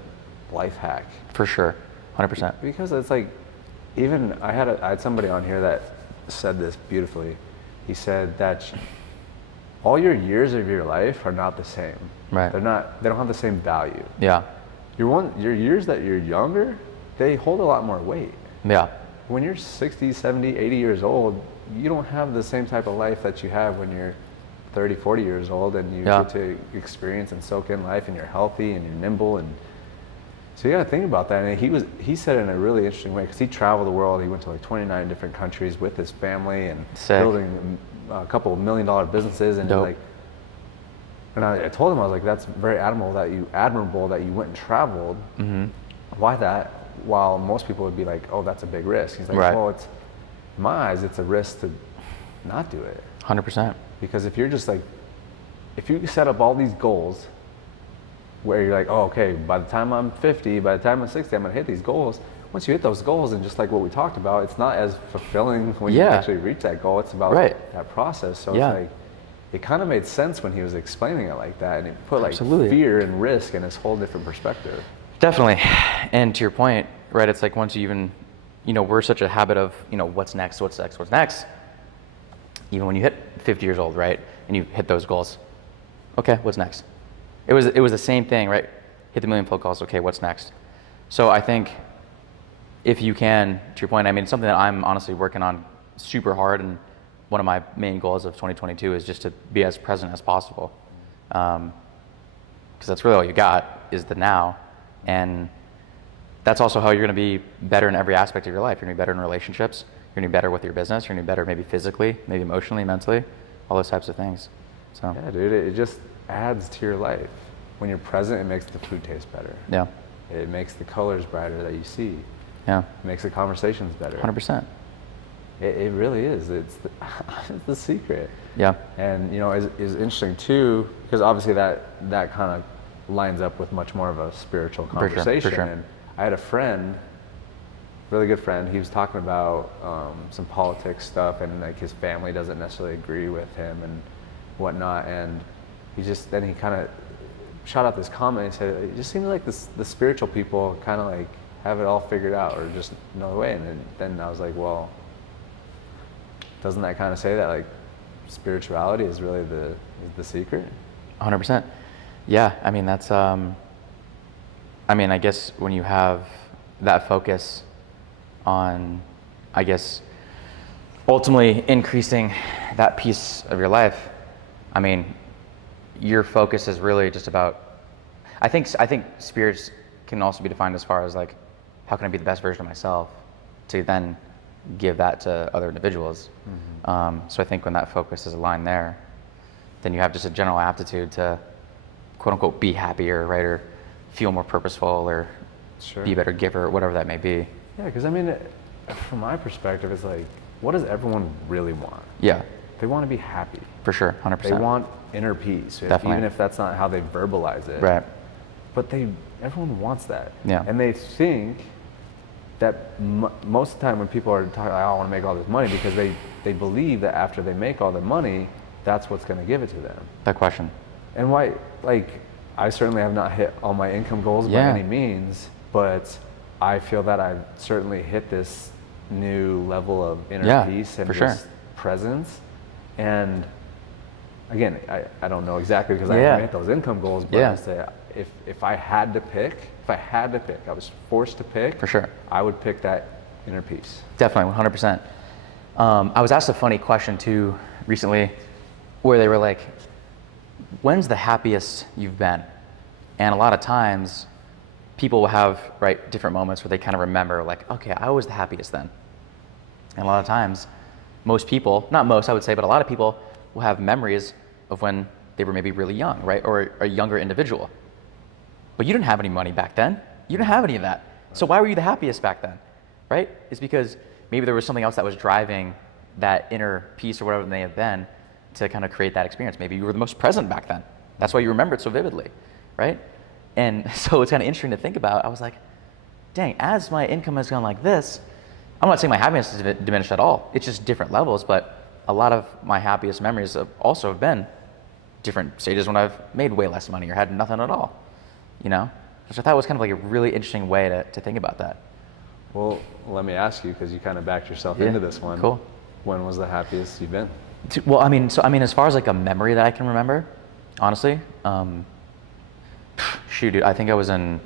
life hack. For sure, 100%. Because it's like, even I had somebody on here that said this beautifully. He said that all your years of your life are not the same. Right. They don't have the same value. Yeah. Your years that you're younger, they hold a lot more weight. Yeah. When you're 60, 70, 80 years old, you don't have the same type of life that you have when you're 30, 40 years old, and you get to experience and soak in life, and you're healthy and you're nimble. And so you got to think about that. And he said it in a really interesting way, because he traveled the world. He went to like 29 different countries with his family and building a couple $1 million businesses. And like, and I told him, I was like, that's very admirable that you went and traveled. Mm-hmm. Why that? While most people would be like, oh, that's a big risk. He's like, well, it's, in my eyes, it's a risk to not do it. 100%. Because if you're just like, if you set up all these goals where you're like, oh, okay, by the time I'm 50, by the time I'm 60, I'm gonna hit these goals. Once you hit those goals, and just like what we talked about, it's not as fulfilling when you actually reach that goal. It's about that process. So it's like, it kind of made sense when he was explaining it like that, and it put like Absolutely. fear and risk in this whole different perspective. Definitely. And to your point, right, it's like once you even, we're such a habit of, what's next, what's next, what's next. Even when you hit 50 years old, right, and you hit those goals, okay, what's next? It was the same thing, right? Hit the 1 million foot goals, okay, what's next? So I think if you can, to your point, I mean, it's something that I'm honestly working on super hard, and one of my main goals of 2022 is just to be as present as possible. Because that's really all you got is the now. And that's also how you're going to be better in every aspect of your life. You're going to be better in relationships. You're going to be better with your business. You're going to be better maybe physically, maybe emotionally, mentally, all those types of things. So yeah, dude, it just adds to your life. When you're present, it makes the food taste better. Yeah. It makes the colors brighter that you see. Yeah. It makes the conversations better. 100%. It really is. It's the secret. Yeah. And is interesting too, because obviously that kind of lines up with much more of a spiritual conversation. For sure. And I had a friend, really good friend. He was talking about some politics stuff, and like his family doesn't necessarily agree with him and whatnot. And he kind of shot out this comment and said, it just seems like the spiritual people kind of like have it all figured out, or just no way. And then I was like, well, doesn't that kind of say that like spirituality is really the secret? 100%. Yeah, I mean, that's, I guess when you have that focus on, I guess, ultimately increasing that piece of your life, I mean, your focus is really just about, I think spirits can also be defined as far as like, how can I be the best version of myself to then give that to other individuals. Mm-hmm. So I think when that focus is aligned there, then you have just a general aptitude to quote unquote be happier, right, or feel more purposeful, or be a better giver, or whatever that may be. Yeah, because I mean, from my perspective, it's like, what does everyone really want? Yeah. They want to be happy. For sure, 100%. They want inner peace, even if that's not how they verbalize it. Right. But everyone wants that. Yeah. And they think that most of the time when people are talking, I want to make all this money, because they believe that after they make all the money, that's what's going to give it to them. That question. And why, like, I certainly have not hit all my income goals by any means, but I feel that I've certainly hit this new level of inner peace and just presence. And again, I don't know exactly, because I haven't hit those income goals, but I say if I had to pick, I was forced to pick, for sure, I would pick that inner peace. Definitely, 100%. I was asked a funny question too recently, where they were like, when's the happiest you've been? And a lot of times people will have different moments where they kind of remember like, okay, I was the happiest then. And a lot of times, most people, not most I would say, but a lot of people will have memories of when they were maybe really young, right? Or a younger individual. But you didn't have any money back then. You didn't have any of that. So why were you the happiest back then, right? It's because maybe there was something else that was driving that inner peace or whatever it may have been to kind of create that experience. Maybe you were the most present back then. That's why you remember it so vividly, right? And so it's kind of interesting to think about. I was like, dang, as my income has gone like this, I'm not saying my happiness is diminished at all. It's just different levels, but a lot of my happiest memories have also been different stages when I've made way less money or had nothing at all, Which I thought was kind of like a really interesting way to think about that. Well, let me ask you, because you kind of backed yourself into this one. Cool. When was the happiest you've been? Well, as far as like a memory that I can remember, honestly, dude, I think I was in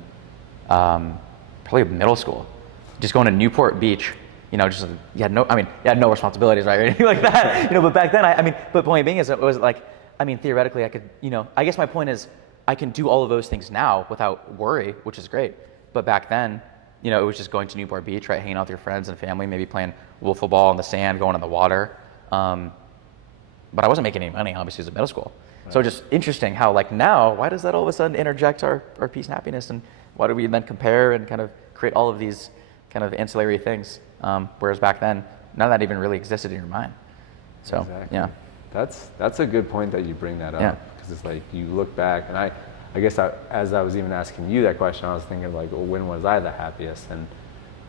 probably middle school, just going to Newport Beach. You had no responsibilities, right, or anything like that. But back then, but point being is, it was like, theoretically, I could, I guess my point is, I can do all of those things now without worry, which is great. But back then, it was just going to Newport Beach, right, hanging out with your friends and family, maybe playing wiffle ball in the sand, going in the water. But I wasn't making any money, obviously, as a middle school. Right. So just interesting how, like, now, why does that all of a sudden interject our peace and happiness, and why do we then compare and kind of create all of these kind of ancillary things? Whereas back then, none of that even really existed in your mind. So, exactly. Yeah. That's a good point that you bring that up, because it's like you look back, and I guess as I was even asking you that question, I was thinking like, well, when was I the happiest? And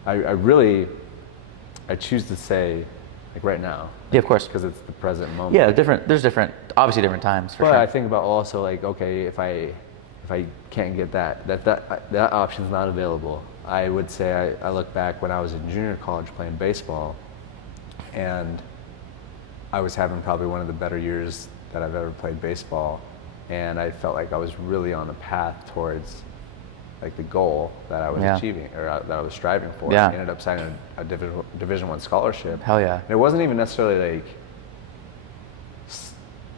I choose to say like right now. Yeah, of course. Because it's the present moment. Yeah, obviously different times for but sure. I think about also like, okay, if I can't get that option's not available, I would say I look back when I was in junior college playing baseball, and I was having probably one of the better years that I've ever played baseball, and I felt like I was really on the path towards like the goal that I was achieving or that I was striving for. Yeah. I ended up signing a Division I scholarship. Hell yeah. And it wasn't even necessarily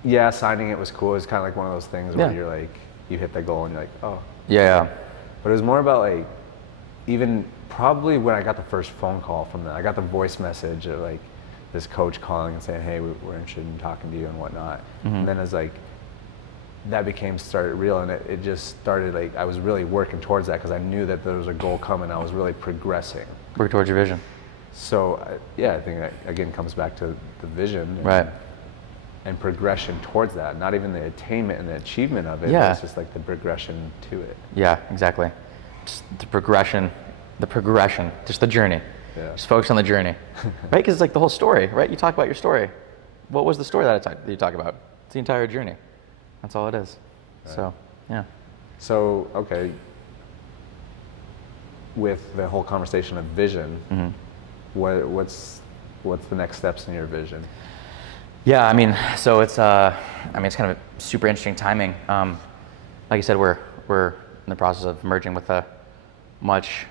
like, signing it was cool. It was kind of like one of those things where you're like, you hit that goal and you're like, oh. Yeah. But it was more about like, even probably when I got the first phone call from them, I got the voice message of like this coach calling and saying, hey, we're interested in talking to you and whatnot. Mm-hmm. And then it's like, that started real, and it just started like, I was really working towards that because I knew that there was a goal coming. I was really progressing. Work towards your vision. So I think that again comes back to the vision. Right. And progression towards that, not even the attainment and the achievement of it. Yeah. It's just like the progression to it. Yeah, exactly. Just the progression, just the journey. Yeah. Just focus on the journey, right? Because it's like the whole story, right? You talk about your story. What was the story that you talk about? It's the entire journey. That's all it is. Right. So, yeah. So, okay, with the whole conversation of vision, mm-hmm. what's the next steps in your vision? Yeah, I mean, so it's it's kind of super interesting timing. Like I said, we're in the process of merging with a much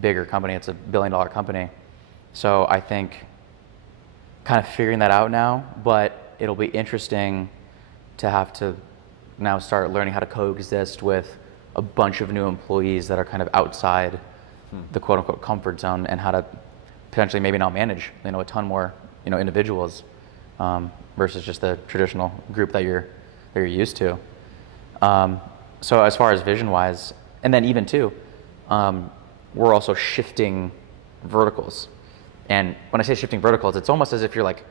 bigger company. It's $1 billion company. So I think kind of figuring that out now, but it'll be interesting to have to now start learning how to coexist with a bunch of new employees that are kind of outside the quote unquote comfort zone, and how to potentially maybe now manage, a ton more, individuals, versus just the traditional group that you're used to. So as far as vision wise, and then even too, we're also shifting verticals. And when I say shifting verticals, it's almost as if you're like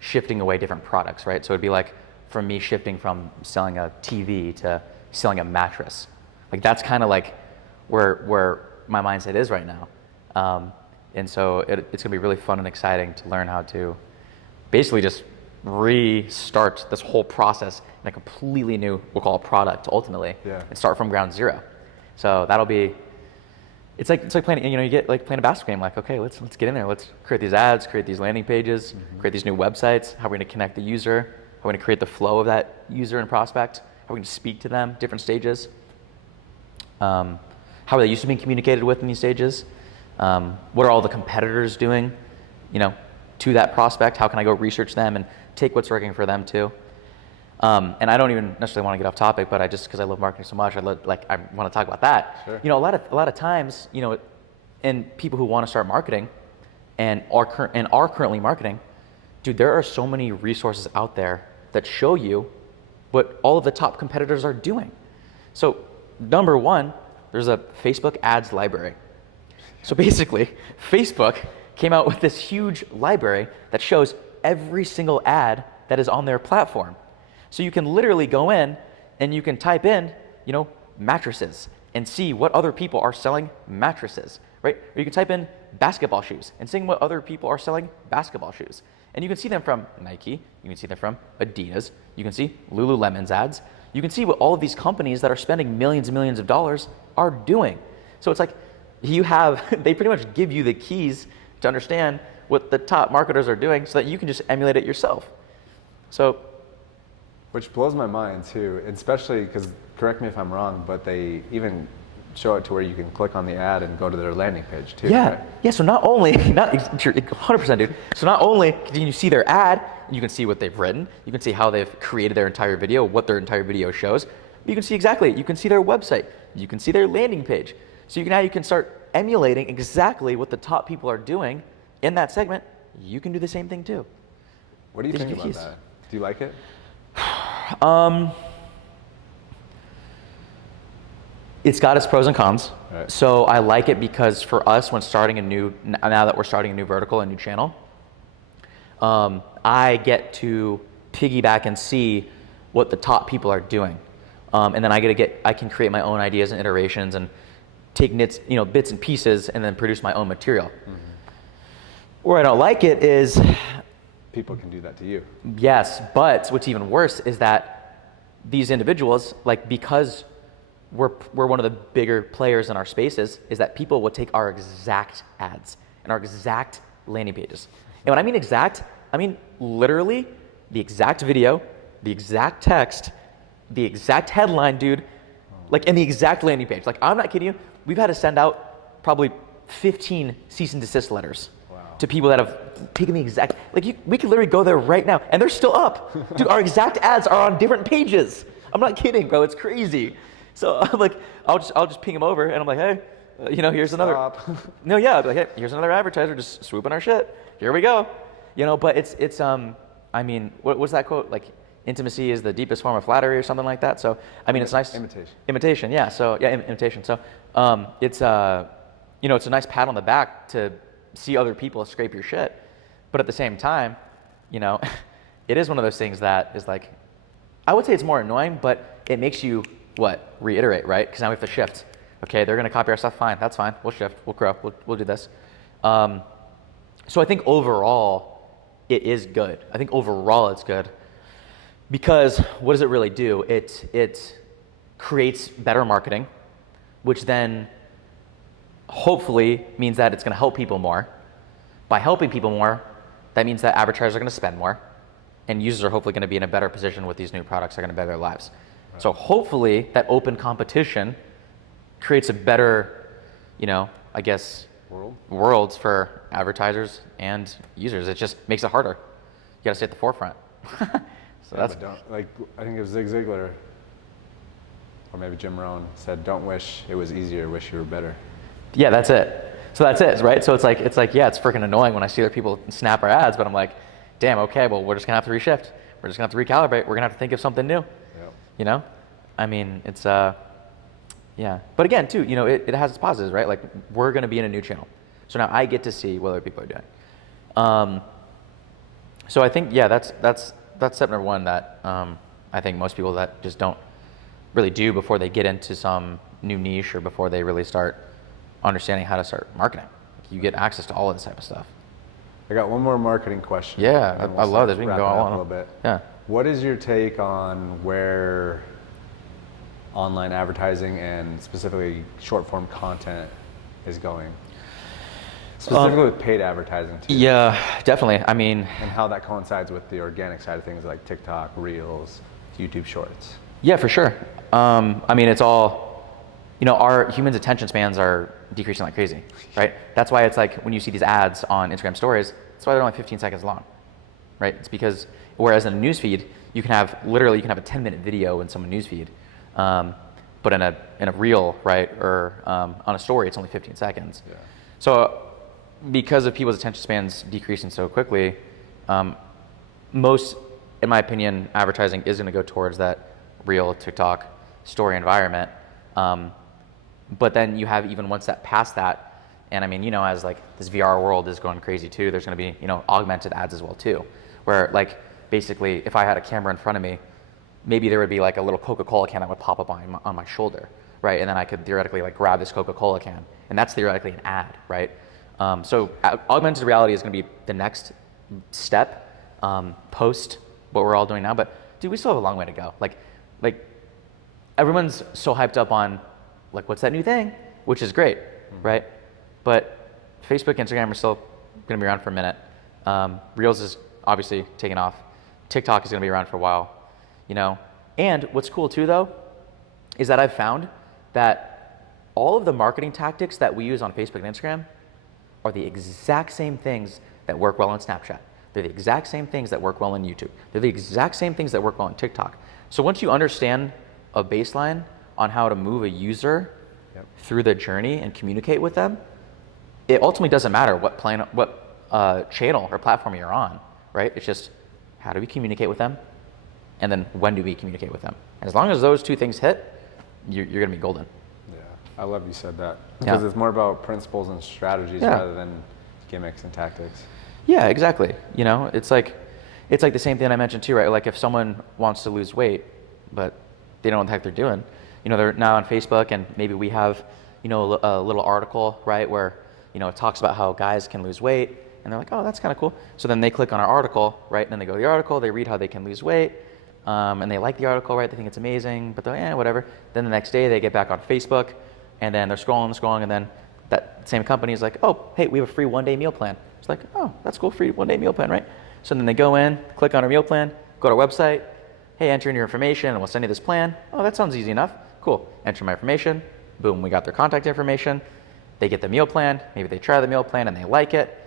shifting away different products, right? So it'd be like from me shifting from selling a TV to selling a mattress. Like that's kind of like where my mindset is right now. And so it's gonna be really fun and exciting to learn how to basically just restart this whole process in a completely new, we'll call it product ultimately, and start from ground zero. So that'll be, it's like playing, you get like playing a basketball game, like, okay, let's get in there. Let's create these ads, create these landing pages, mm-hmm. create these new websites. How are we gonna connect the user? How are we gonna create the flow of that user and prospect? How are we gonna speak to them, different stages? How are they used to being communicated with in these stages? What are all the competitors doing, to that prospect? How can I go research them and take what's working for them too? And I don't even necessarily want to get off topic, but because I love marketing so much, I want to talk about that. Sure. A lot of times, and people who want to start marketing and are currently marketing, dude, there are so many resources out there that show you what all of the top competitors are doing. So number one, there's a Facebook ads library. So basically, Facebook came out with this huge library that shows every single ad that is on their platform. So you can literally go in and you can type in, mattresses and see what other people are selling mattresses, right? Or you can type in basketball shoes and see what other people are selling basketball shoes. And you can see them from Nike, you can see them from Adidas, you can see Lululemon's ads, you can see what all of these companies that are spending millions and millions of dollars are doing. So it's like they pretty much give you the keys to understand what the top marketers are doing so that you can just emulate it yourself. So, which blows my mind too, especially because, correct me if I'm wrong, but they even show it to where you can click on the ad and go to their landing page too. Yeah, right? yeah. So not only, 100%, dude. So not only can you see their ad, you can see what they've written, you can see how they've created their entire video, what their entire video shows. You can see you can see their website, you can see their landing page. So you can start emulating exactly what the top people are doing in that segment. You can do the same thing too. What do you think about that? Do you like it? It's got its pros and cons. Right. So I like it because for us, now that we're starting a new vertical, a new channel, I get to piggyback and see what the top people are doing. And then I can create my own ideas and iterations and take bits and pieces and then produce my own material. Mm-hmm. Where I don't like it is people can do that to you. Yes, but what's even worse is that these individuals, like, because we're one of the bigger players in our spaces, is that people will take our exact ads and our exact landing pages. And when I mean exact, I mean literally the exact video, the exact text, the exact headline, dude, like, and the exact landing page. Like, I'm not kidding you. We've had to send out probably 15 cease and desist letters to people that have taken the exact, like, we could literally go there right now and they're still up. Dude, our exact ads are on different pages. I'm not kidding, bro. It's crazy. So I'm like, I'll just ping them over and I'm like, hey, here's another. No, yeah, I'll be like, hey, here's another advertiser just swooping our shit. Here we go. But it's I mean, what's that quote? Like, intimacy is the deepest form of flattery or something like that. So I mean, it's nice. Imitation. Yeah. So yeah, imitation. So it's it's a nice pat on the back to see other people scrape your shit, but at the same time, it is one of those things that is like, I would say it's more annoying, but it makes you reiterate, right? Because now we have to shift. Okay, they're gonna copy our stuff. Fine, that's fine. We'll shift. We'll grow. We'll do this. So I think overall, it is good. I think overall it's good because what does it really do? It creates better marketing, which then hopefully means that it's going to help people more. By helping people more, that means that advertisers are going to spend more, and users are hopefully going to be in a better position with these new products that are going to better their lives. Right. So hopefully that open competition creates a better, I guess, worlds for advertisers and users. It just makes it harder. You got to stay at the forefront. So that's. I think it was Zig Ziglar, or maybe Jim Rohn said, "Don't wish it was easier. Wish you were better." Yeah, that's it. So that's it, right? So it's like, yeah, it's freaking annoying when I see other people snap our ads, but I'm like, damn, okay, well, we're just gonna have to reshift. We're just gonna have to recalibrate. We're gonna have to think of something new. Yep. I mean, it's, yeah. But again, too, it has its positives, right? Like, we're gonna be in a new channel. So now I get to see what other people are doing. So I think, yeah, that's step number one that I think most people that just don't really do before they get into some new niche or before they really start understanding how to start marketing. You get access to all of this type of stuff. I got one more marketing question. Yeah, I love this. We can go on a little bit. Yeah. What is your take on where online advertising and specifically short form content is going? Specifically with paid advertising too. Yeah, definitely. I mean, and how that coincides with the organic side of things like TikTok, Reels, YouTube Shorts. Yeah, for sure. I mean, it's all, our humans' attention spans are decreasing like crazy, right? That's why it's like when you see these ads on Instagram stories, that's why they're only 15 seconds long, right? It's because, whereas in a newsfeed, you can have a 10-minute video in someone's newsfeed, but in a reel, right, or on a story, it's only 15 seconds. Yeah. So because of people's attention spans decreasing so quickly, most, in my opinion, advertising is going to go towards that reel, TikTok, story environment. But then you have even one step past that, and I mean, as like this VR world is going crazy too, there's going to be, augmented ads as well too, where like basically if I had a camera in front of me, maybe there would be like a little Coca-Cola can that would pop up on my shoulder, right? And then I could theoretically like grab this Coca-Cola can, and that's theoretically an ad, right? So augmented reality is going to be the next step post what we're all doing now. But dude, we still have a long way to go. Like everyone's so hyped up on like what's that new thing, which is great, right? But Facebook, Instagram are still going to be around for a minute. Reels is obviously taking off. TikTok is going to be around for a while, And what's cool too, though, is that I've found that all of the marketing tactics that we use on Facebook and Instagram are the exact same things that work well on Snapchat. They're the exact same things that work well on YouTube. They're the exact same things that work well on TikTok. So once you understand a baseline on how to move a user through the journey and communicate with them, it ultimately doesn't matter what channel or platform you're on, right? It's just how do we communicate with them, and then when do we communicate with them? And as long as those two things hit, you're going to be golden. Yeah, I love you said that because it's more about principles and strategies rather than gimmicks and tactics. Yeah, exactly. It's like the same thing I mentioned too, right? Like if someone wants to lose weight, but they don't know what the heck they're doing, they're now on Facebook, and maybe we have, a little article, right, where, it talks about how guys can lose weight, And they're like, oh, that's kind of cool. So then they click on our article, right? And then they go to the article, they read how they can lose weight, and they like the article, right? They think it's amazing, but they're like, whatever. Then the next day they get back on Facebook, and then they're scrolling, and then that same company is like, oh, hey, we have a free 1-day meal plan. It's like, oh, that's cool, free 1-day meal plan, right? So then they go in, click on our meal plan, go to our website, hey, enter in your information, and we'll send you this plan. Oh, that sounds easy enough. Cool. Enter my information. Boom, we got their contact information. They get the meal plan. Maybe they try the meal plan and they like it.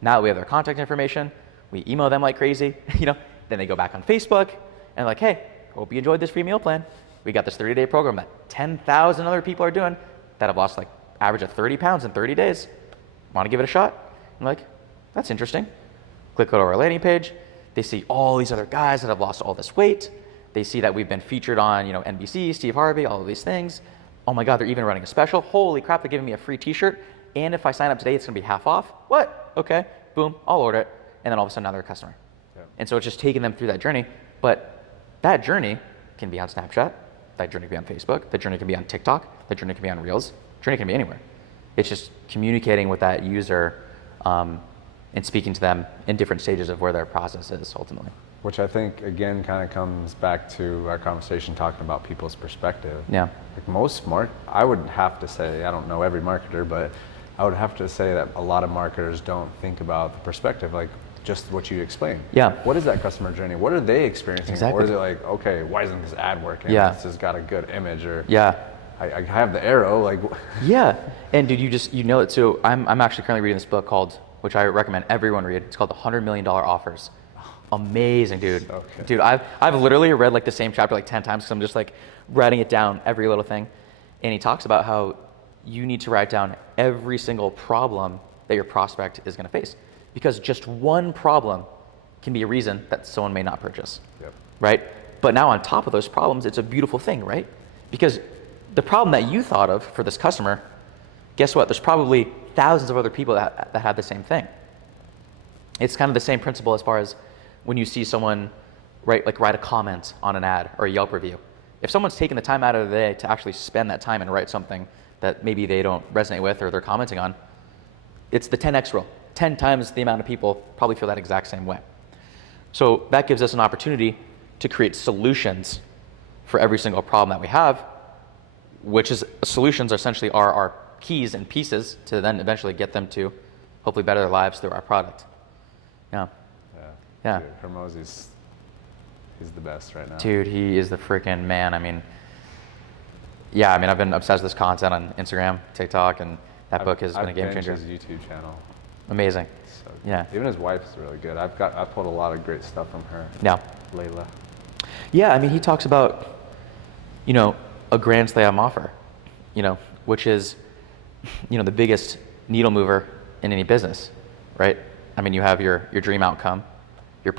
Now that we have their contact information, we email them like crazy, Then they go back on Facebook and like, hey, hope you enjoyed this free meal plan. We got this 30-day program that 10,000 other people are doing that have lost like average of 30 pounds in 30 days. Want to give it a shot? I'm like, that's interesting. Click over our landing page. They see all these other guys that have lost all this weight. They see that we've been featured on, NBC, Steve Harvey, all of these things. Oh my God, they're even running a special. Holy crap, they're giving me a free t-shirt. And if I sign up today, it's gonna be half off. What? Okay, boom, I'll order it. And then all of a sudden now they're a customer. Yeah. And so it's just taking them through that journey. But that journey can be on Snapchat. That journey can be on Facebook. That journey can be on TikTok. That journey can be on Reels. Journey can be anywhere. It's just communicating with that user and speaking to them in different stages of where their process is ultimately. Which I think, again, kind of comes back to our conversation talking about people's perspective. Yeah. Like I would have to say, I don't know every marketer, but I would have to say that a lot of marketers don't think about the perspective, like just what you explained. Yeah. What is that customer journey? What are they experiencing? Exactly. Or is it like, okay, why isn't this ad working? Yeah. This has got a good image, or yeah. I have the arrow, like. Yeah, and dude, you know it too. I'm actually currently reading this book which I recommend everyone read. It's called The $100 Million Offers. Amazing, dude. So dude, I've literally read like the same chapter like 10 times because I'm just like writing it down, every little thing. And he talks about how you need to write down every single problem that your prospect is going to face, because just one problem can be a reason that someone may not purchase. Yep. Right? But now on top of those problems, it's a beautiful thing, right? Because the problem that you thought of for this customer, guess what? There's probably thousands of other people that have the same thing. It's kind of the same principle as far as when you see someone write a comment on an ad or a Yelp review. If someone's taken the time out of the day to actually spend that time and write something that maybe they don't resonate with or they're commenting on, it's the 10x rule. 10 times the amount of people probably feel that exact same way. So that gives us an opportunity to create solutions for every single problem that we have, which is solutions essentially are our keys and pieces to then eventually get them to hopefully better their lives through our product. Yeah. Yeah. Dude, Hermosi's, he's the best right now. Dude, he is the freaking man. I've been obsessed with this content on Instagram, TikTok, and that book has been a game changer. His YouTube channel. Amazing. So yeah. Even his wife is really good. I've pulled a lot of great stuff from her. Yeah. Layla. Yeah, he talks about, a grand slam offer, which is, the biggest needle mover in any business, right? You have your dream outcome, so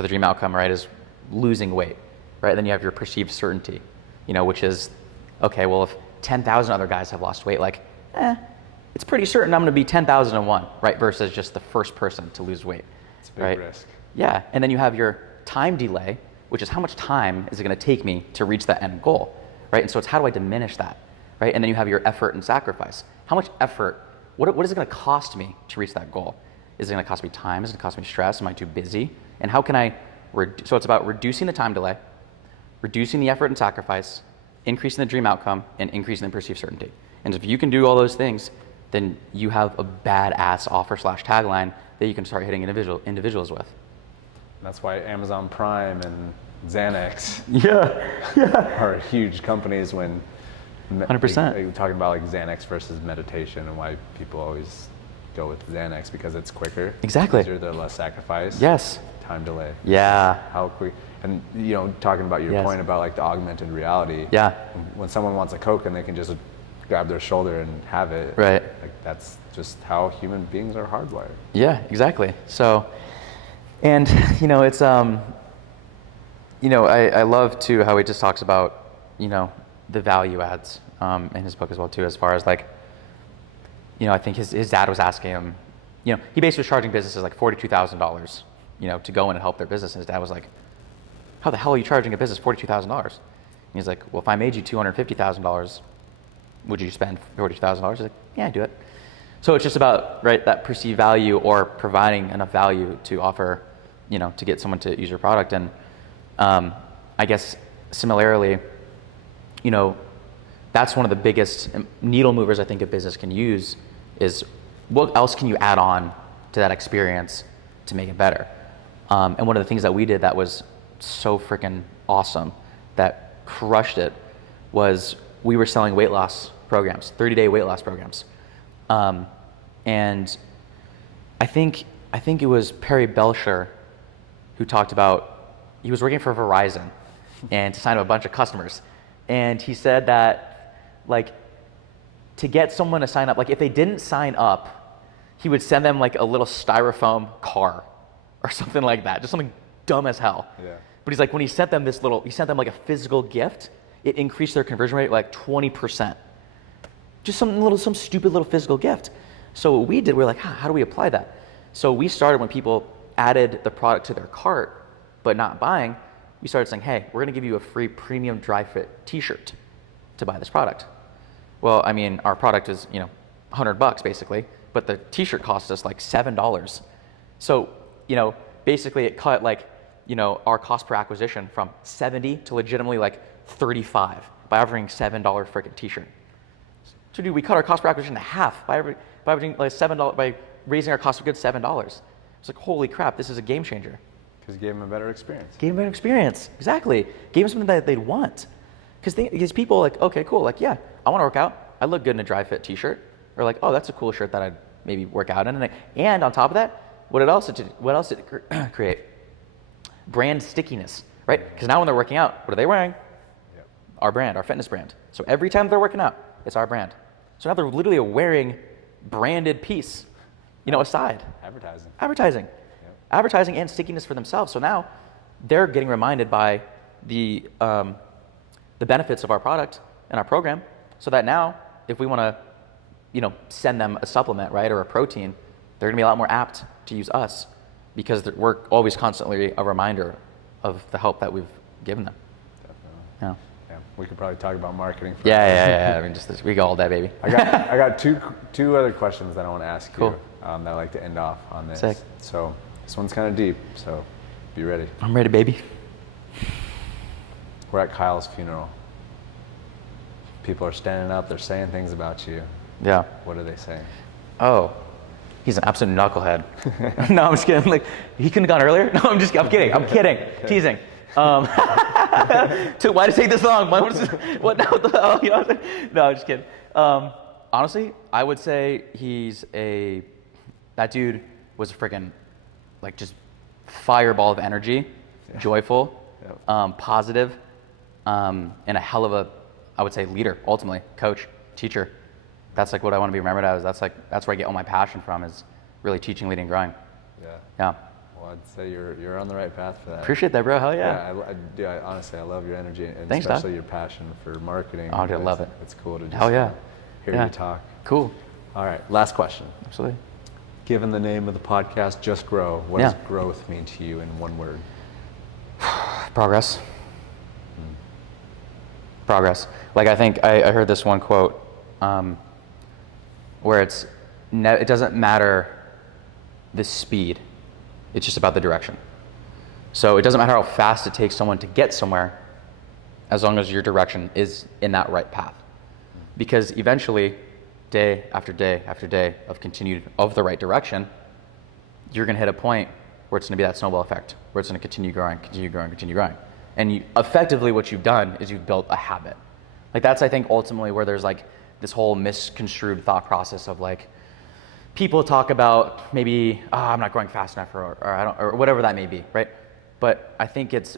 the dream outcome, right, is losing weight, right? Then you have your perceived certainty, which is, okay, well, if 10,000 other guys have lost weight, it's pretty certain I'm going to be 10,001, right? Versus just the first person to lose weight. It's a big right? risk. Yeah, and then you have your time delay, which is how much time is it going to take me to reach that end goal, right? And so it's how do I diminish that, right? And then you have your effort and sacrifice. How much effort, what is it going to cost me to reach that goal? Is it going to cost me time? Is it going to cost me stress? Am I too busy? And how can I, so it's about reducing the time delay, reducing the effort and sacrifice, increasing the dream outcome, and increasing the perceived certainty. And if you can do all those things, then you have a badass offer / tagline that you can start hitting individuals with. That's why Amazon Prime and Xanax yeah. are huge companies when 100%. You're talking about like Xanax versus meditation and why people always go with Xanax because it's quicker. Exactly. Easier, there's less sacrifice. Yes. Time delay. Yeah. How quick. And talking about your point about like the augmented reality. Yeah. When someone wants a Coke and they can just grab their shoulder and have it. Right. Like that's just how human beings are hardwired. Yeah, exactly. So, and it's I love too how he just talks about the value adds in his book as well too, as far as like I think his dad was asking him, he basically was charging businesses like $42,000 to go in and help their business, and his dad was like, how the hell are you charging a business $42,000? And he's like, well, if I made you $250,000, would you spend $42,000? He's like, yeah, I'd do it. So it's just about, right, that perceived value or providing enough value to offer, you know, to get someone to use your product. And I guess similarly, you know, that's one of the biggest needle movers I think a business can use is what else can you add on to that experience to make it better? And one of the things that we did that was so freaking awesome, that crushed it, was we were selling weight loss programs, 30-day weight loss programs. And I think it was Perry Belcher who talked about, he was working for Verizon and to sign up a bunch of customers. And he said that, like, to get someone to sign up, like if they didn't sign up, he would send them like a little styrofoam car or something like that, just something dumb as hell. Yeah. But he's like, when he sent them like a physical gift, it increased their conversion rate like 20%. Just some stupid little physical gift. So what we did, we were like, how do we apply that? So we started when people added the product to their cart, but not buying, we started saying, hey, we're gonna give you a free premium dry fit t-shirt to buy this product. Well, I mean, our product is, you know, $100 basically, but the t-shirt cost us like $7. So, you know, basically it cut like, you know, our cost per acquisition from 70 to legitimately like 35 by offering $7 freaking t-shirt. So dude, we cut our cost per acquisition in half by averaging like $7, by raising our cost of goods $7. It's like, holy crap, this is a game changer. Because you gave them a better experience. Gave them a better experience, exactly. Gave them something that they'd want. Because people like, okay, cool, like, yeah, I want to work out. I look good in a dry fit t-shirt. Or like, oh, that's a cool shirt that I'd maybe work out in. And on top of that, what else did it create? Brand stickiness, right? Because now when they're working out, what are they wearing? Yep. Our brand, our fitness brand. So every time they're working out, it's our brand. So now they're literally a wearing branded piece, you know, aside. Advertising. Yep. Advertising and stickiness for themselves. So now they're getting reminded by the benefits of our product and our program, so that now if we want to, you know, send them a supplement, right, or a protein, they're going to be a lot more apt to use us because we're always constantly a reminder of the help that we've given them. Definitely. Yeah. We could probably talk about marketing. Yeah. I mean, we go all day, baby. I got two other questions that I want to ask you. Cool. That I'd like to end off on this. Sick. So this one's kind of deep. So be ready. I'm ready, baby. We're at Kyle's funeral. People are standing up. They're saying things about you. Yeah. What are they saying? Oh, he's an absolute knucklehead. No, I'm just kidding. Like, he couldn't have gone earlier? No, I'm kidding. Teasing. Why did it take this long? What now? What the hell? You know, no, I'm just kidding. Honestly, I would say that dude was a freaking, like, just fireball of energy, joyful, positive, and a hell of a, I would say, leader, ultimately, coach, teacher. That's like what I want to be remembered as. That's where I get all my passion from, is really teaching, leading, growing. Yeah. Well, I'd say you're on the right path for that. Appreciate that, bro. Hell yeah. I honestly, I love your energy, and thanks, especially Doc. your passion for marketing. Oh, dude, I love it. It's cool to just hear you talk. Cool. All right, last question. Absolutely. Given the name of the podcast, Just Grow, what does growth mean to you in one word? Progress. Progress. Like, I think I heard this one quote where it doesn't matter the speed, it's just about the direction. So it doesn't matter how fast it takes someone to get somewhere, as long as your direction is in that right path. Because eventually, day after day after day of the right direction, you're going to hit a point where it's going to be that snowball effect, where it's going to continue growing. And effectively what you've done is you've built a habit. Like, that's, I think, ultimately where there's like this whole misconstrued thought process of like, people talk about maybe, I'm not growing fast enough, or whatever that may be, right? But I think it's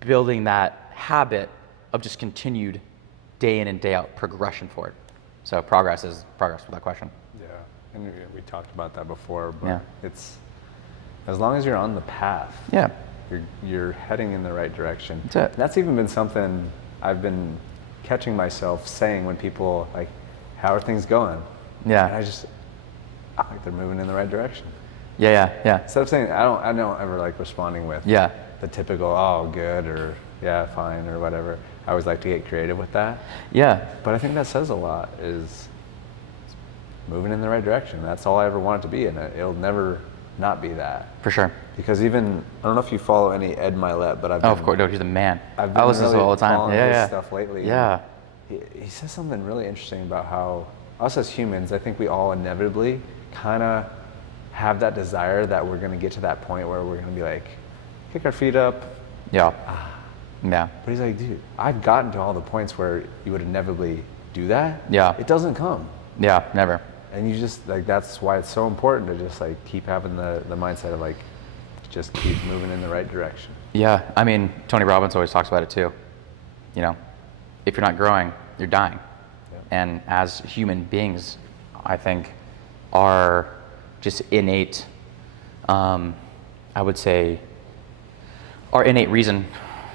building that habit of just continued day in and day out progression forward. So progress is progress, without question. Yeah, and we talked about that before, but it's, as long as you're on the path, you're heading in the right direction. That's it. And that's even been something I've been catching myself saying when people like, how are things going? Yeah. And I like they're moving in the right direction. Yeah. Instead of saying, I don't ever like responding with the typical, oh, good, or yeah, fine, or whatever. I always like to get creative with that. Yeah. But I think that says a lot, is moving in the right direction. That's all I ever want it to be, and it'll never not be that. For sure. Because even, I don't know if you follow any Ed Milet, but I've been, of course, no, he's the man. I've been I listen really to him all the time. following his stuff lately. Yeah. He says something really interesting about how us as humans, I think we all inevitably kind of have that desire that we're going to get to that point where we're going to be like, kick our feet up. Yeah. Yeah. But he's like, dude, I've gotten to all the points where you would inevitably do that. Yeah. It doesn't come. Yeah, never. And you just, like, that's why it's so important to just, like, keep having the mindset of, like, just keep moving in the right direction. Yeah. I mean, Tony Robbins always talks about it too. You know, if you're not growing, you're dying. Yeah. And as human beings, I think our just innate, I would say, our innate reason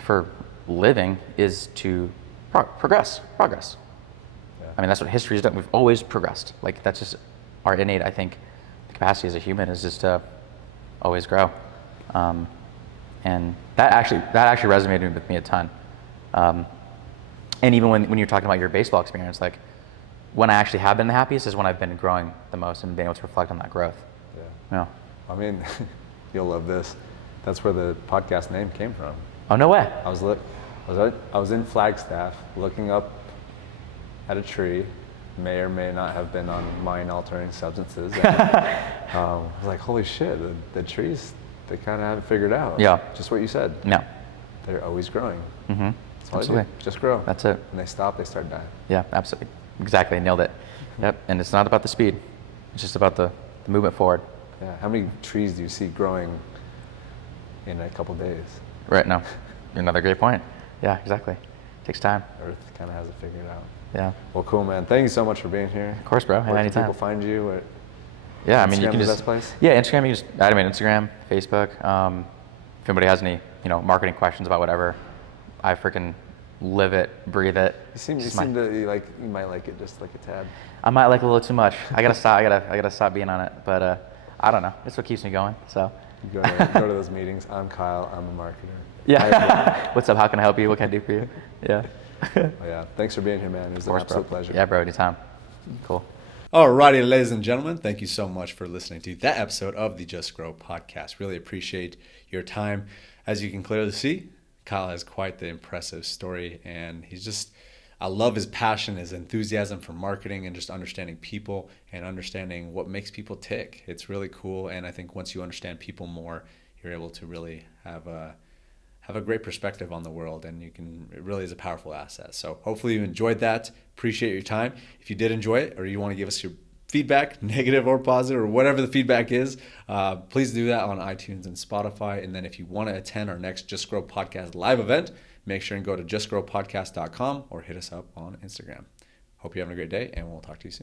for living is to progress. Yeah. I mean, that's what history has done. We've always progressed. Like, that's just our innate, I think, the capacity as a human is just to always grow. And that actually resonated with me a ton. And even when you're talking about your baseball experience, like, when I actually have been the happiest is when I've been growing the most and being able to reflect on that growth. Yeah. I mean, you'll love this. That's where the podcast name came from. Oh, no way. I was in Flagstaff looking up at a tree, may or may not have been on mind-altering substances. And, I was like, holy shit, the trees, they kind of have it figured out. Yeah. Just what you said. Yeah. They're always growing. Mm-hmm. That's all they do. Just grow. That's it. When they stop, they start dying. Yeah, absolutely. Exactly. Nailed it. Yep. And it's not about the speed. It's just about the movement forward. Yeah. How many trees do you see growing in a couple days? Right. No. Another great point. Yeah, exactly. Takes time. Earth kind of has it figured out. Yeah. Well, cool, man. Thank you so much for being here. Of course, bro. Where anytime. can people find you? Yeah, I mean, you can the just best place? Yeah, Instagram. You just add me on Instagram, Facebook. If anybody has any, marketing questions about whatever, I freaking live it, breathe it. You seem to you might like it just like a tad. I might like it a little too much. I gotta stop. I gotta stop being on it. But I don't know. It's what keeps me going. So. You go to those meetings. I'm Kyle. I'm a marketer. Yeah. What's up? How can I help you? What can I do for you? Yeah. Well, yeah. Thanks for being here, man. It was an absolute pleasure. Yeah, bro. Anytime. Cool. Alrighty, ladies and gentlemen, thank you so much for listening to that episode of the Just Grow podcast. Really appreciate your time. As you can clearly see, Kyle has quite the impressive story, and I love his passion, his enthusiasm for marketing and just understanding people and understanding what makes people tick. It's really cool, and I think once you understand people more, you're able to really have a great perspective on the world, and it really is a powerful asset. So hopefully you enjoyed that. Appreciate your time. If you did enjoy it, or you want to give us your feedback, negative or positive, or whatever the feedback is, please do that on iTunes and Spotify. And then if you want to attend our next Just Grow Podcast live event, make sure and go to justgrowpodcast.com or hit us up on Instagram. Hope you're having a great day, and we'll talk to you soon.